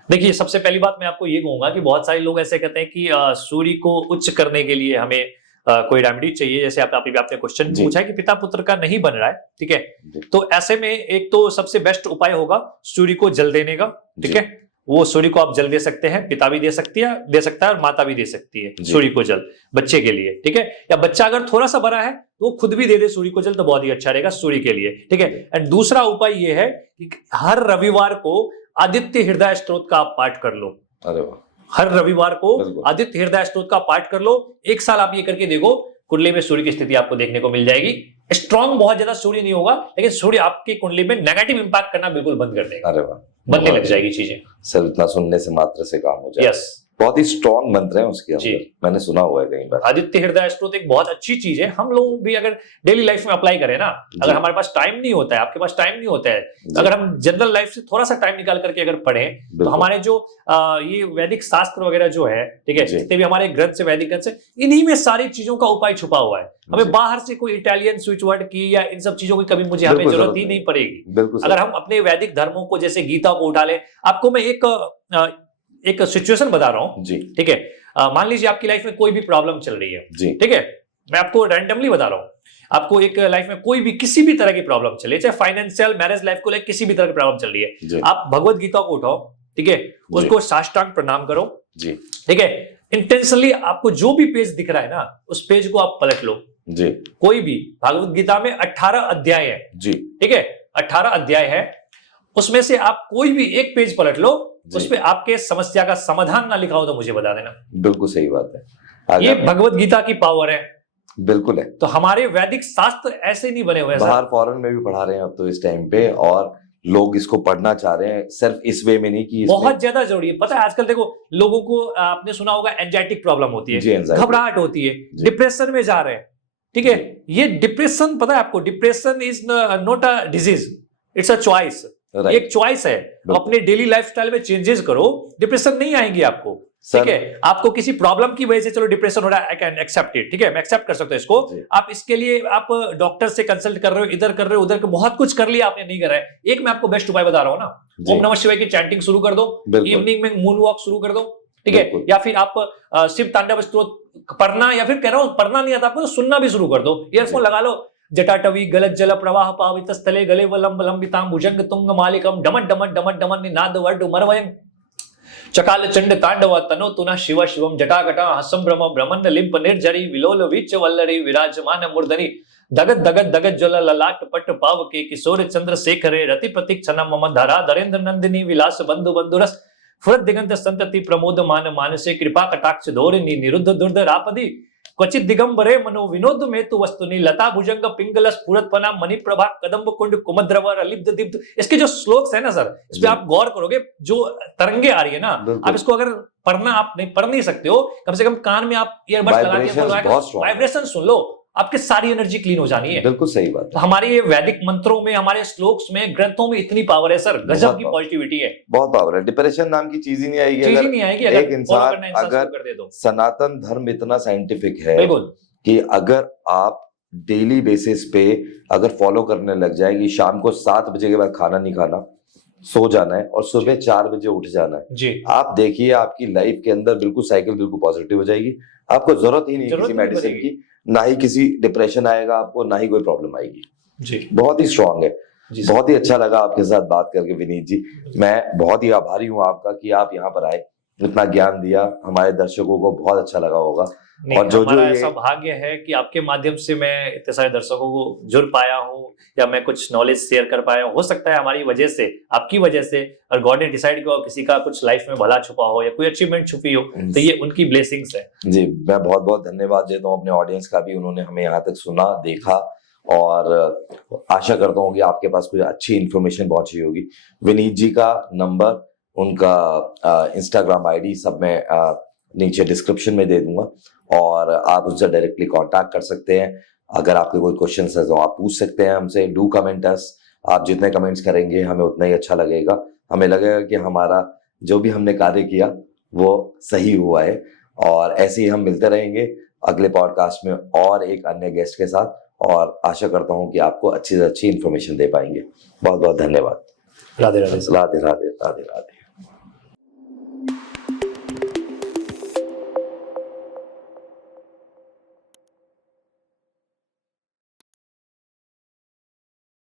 देखिए, सबसे पहली बात मैं आपको ये कहूंगा कि बहुत सारे लोग ऐसे कहते हैं कि सूर्य को उच्च करने के लिए हमें कोई रेमेडी चाहिए। जैसे आपने क्वेश्चन पूछा है कि पिता पुत्र का नहीं बन रहा है, ठीक है। तो ऐसे में एक तो सबसे बेस्ट उपाय होगा सूर्य को जल देने का, ठीक है। वो सूर्य को आप जल दे सकते हैं, पिता भी दे सकता है और माता भी दे सकती है सूर्य को जल बच्चे के लिए, ठीक है। या बच्चा अगर थोड़ा सा बड़ा है तो वो खुद भी दे दे सूर्य को जल, तो बहुत ही अच्छा रहेगा सूर्य के लिए, ठीक है। एंड दूसरा उपाय ये है कि हर रविवार को आदित्य हृदय स्तोत्र का आप पाठ कर लो। अरे वाह। हर रविवार को आदित्य हृदय स्तोत्र का पाठ कर लो। 1 साल आप ये करके देखो, कुंडली में सूर्य की स्थिति आपको देखने को मिल जाएगी। स्ट्रॉन्ग बहुत ज्यादा सूर्य नहीं होगा, लेकिन सूर्य आपकी कुंडली में नेगेटिव इंपैक्ट करना बिल्कुल बंद कर देगा। अरे वाह, बनने लग जाएगी चीजें। सर इतना सुनने से मात्र से काम हो जाए। यस, बहुत ही स्ट्रॉन्ग मंत्र है उसके अंदर, मैंने सुना हुआ है कई बार। आदित्य हृदय स्तोत्र एक बहुत अच्छी चीज है, हम लोग भी अगर डेली लाइफ में अप्लाई करें ना, अगर हमारे पास टाइम नहीं होता है, आपके पास टाइम नहीं होता है, अगर हम जनरल लाइफ से थोड़ा सा टाइम निकाल करके अगर पढ़ें, तो हमारे जो ये वैदिक शास्त्र वगैरह जो है, ठीक है, जितने भी हमारे ग्रंथ से, वैदिक ग्रंथ से, इन्हीं में सारी चीजों का उपाय छुपा हुआ है। हमें बाहर से कोई इटालियन स्विच वर्ड की या इन सब चीजों की कभी हमें जरूरत ही नहीं पड़ेगी। अगर हम अपने वैदिक धर्मों को, जैसे गीता को उठा ले, आपको मैं एक सिचुएशन बता रहा हूं, ठीक है। मान लीजिए आपकी लाइफ में कोई भी प्रॉब्लम चल रही है, ठीक है। मैं आपको रैंडमली बता रहा हूं, आपको एक लाइफ में कोई भी किसी भी तरह की प्रॉब्लम चले, चाहे फाइनेंशियल, मैरिज लाइफ को लेकर किसी भी तरह की प्रॉब्लम चल रही है, आप भगवत गीता को उठाओ, ठीक है, उसको साष्टांग प्रणाम करो, ठीक है। इंटेंशनली आपको जो भी पेज दिख रहा है ना, उस पेज को आप पलट लो। कोई भी भगवत गीता में 18 अध्याय है, ठीक है, 18 अध्याय है, उसमें से आप कोई भी एक पेज पलट लो, उसपे आपके समस्या का समाधान ना लिखा हो तो मुझे बता देना। बिल्कुल सही बात है। ये भगवत गीता की पावर है। बिल्कुल है। तो हमारे वैदिक शास्त्र ऐसे नहीं बने हुए हैं बाहर सर। फॉरेन में भी पढ़ा रहे हैं अब तो इस टाइम पे, और लोग इसको पढ़ना चाह रहे हैं, सिर्फ इस वे में नहीं कि इसमें बहुत ज्यादा जरूरी है। पता है आजकल देखो लोगों को, आपने सुना होगा एंजाइटिक प्रॉब्लम होती जी, है, anxiety। घबराहट होती है, जी। डिप्रेशन में जा रहे हैं, ठीक है। ये डिप्रेशन, पता है आपको, depression is not a disease, it's a choice. Right। एक चॉइस है। अपने डेली लाइफस्टाइल में चेंजेस करो, डिप्रेशन नहीं आएंगी आपको, ठीक सर है। आपको किसी प्रॉब्लम की वजह से चलो डिप्रेशन हो रहा है, आई कैन एक्सेप्ट इट, ठीक है, मैं एक्सेप्ट कर सकता हूं इसको। जी। आप इसके लिए आप डॉक्टर से कंसल्ट कर रहे हो, इधर कर रहे हो, उधर बहुत कुछ कर लिया आपने, नहीं कर रहा है। एक मैं आपको बेस्ट उपाय बता रहा हूं ना, जी। ओम नमः शिवाय की चैंटिंग शुरू कर दो, बिल्कुल। इवनिंग में मून वॉक शुरू कर दो, ठीक है। बिल्कुल। या फिर आप शिव तांडव स्तोत्र पढ़ना, या फिर कह रहा हूं पढ़ना नहीं आता आपको तो सुनना भी शुरू कर दो, ईयरफोन लगा लो। जटाटवी गलत जल प्रवाह पावित स्थले गले वलंब लंबितां भुजंग तुंग मालिकम डमट डमट डमट डमट निनाद वर्ड मरवयं चकाल चंड तांडव तनो तुना शिव शिवम जटाकटा हसम ब्रह्म ब्रह्मन लिंप निर्जरी विलोल विच वल्लरी विराजमान मूर्धनि दगत दगत दगत ज्वल ललाट पट पाव के किशोर चंद्र शेखरे रति प्रतीक छनम मम धरा धरेन्द्र नंदिनी विलास बंधु बंधुरस फुरत दिगंत संतति प्रमोद मान मानसे कृपा कटाक्ष धोरिनी निरुद्ध दुर्धरापदि क्वचित दिगंबरे मनो विनोद में तु वस्तुनि लता भुजंग पिंगल स्फुरतपना मणि प्रभा कदम्ब कुंड कुमद्रवर अलिप्त दीप्त। इसके जो श्लोक्स है ना सर, इस पे आप गौर करोगे, जो तरंगे आ रही है ना, आप इसको अगर पढ़ना, आप नहीं पढ़ नहीं सकते हो, कम से कम कान में आप ईयरबड्स लगा के वाइब्रेशन सुन लो, आपकी सारी एनर्जी क्लीन हो जानी है। बिल्कुल सही बात। तो हमारे ये वैदिक मंत्रों में, हमारे श्लोक्स में, ग्रंथों में इतनी पावर है सर, गजब की पॉजिटिविटी है, बहुत पावर है। डिप्रेशन नाम की चीज ही नहीं आएगी, चीज ही नहीं आएगी एक इंसान अगर कर दे दो। सनातन धर्म इतना साइंटिफिक है बिल्कुल कि अगर आप डेली बेसिस पे अगर फॉलो करने लग जाए कि शाम को 7 बजे के बाद खाना नहीं खाना, सो जाना है और सुबह 4 बजे उठ जाना है जी, आप देखिए आपकी लाइफ के अंदर बिल्कुल साइकिल बिल्कुल पॉजिटिव हो जाएगी। आपको जरूरत ही नहीं किसी मेडिसिन की, ना ही किसी डिप्रेशन आएगा आपको, ना ही कोई प्रॉब्लम आएगी जी। बहुत ही स्ट्रांग है। बहुत ही अच्छा लगा आपके साथ बात करके विनीत जी। मैं बहुत ही आभारी हूँ आपका कि आप यहाँ पर आए, इतना ज्ञान दिया, हमारे दर्शकों को बहुत अच्छा लगा होगा। और जो हमारा ऐसा भाग्य है कि आपके माध्यम से मैं इतने सारे दर्शकों को जुड़ पाया हूँ, या मैं कुछ नॉलेज शेयर कर पाया हूँ। हो सकता है हमारी वजह से, आपकी वजह से, और गॉड ने डिसाइड किया किसी का कुछ लाइफ में भला छुपा हो या कोई अचीवमेंट छुपी हो, तो ये उनकी ब्लेसिंग्स है जी। मैं बहुत बहुत धन्यवाद देता हूँ अपने ऑडियंस का भी, उन्होंने हमें यहाँ तक सुना, देखा, और आशा करता हूँ कि आपके पास कुछ अच्छी इन्फॉर्मेशन पहुंची होगी। विनीत जी का नंबर, उनका इंस्टाग्राम आईडी सब मैं नीचे डिस्क्रिप्शन में दे दूंगा, और आप उससे डायरेक्टली कांटेक्ट कर सकते हैं। अगर आपके कोई क्वेश्चन है तो आप पूछ सकते हैं हमसे। डू कमेंट अस, आप जितने कमेंट्स करेंगे हमें उतना ही अच्छा लगेगा। हमें लगेगा कि हमारा जो भी हमने कार्य किया वो सही हुआ है, और ऐसे ही हम मिलते रहेंगे अगले पॉडकास्ट में और एक अन्य गेस्ट के साथ, और आशा करता हूँ कि आपको अच्छी से अच्छी इन्फॉर्मेशन दे पाएंगे। बहुत बहुत धन्यवाद। राधे राधे राधे राधे राधे राधे।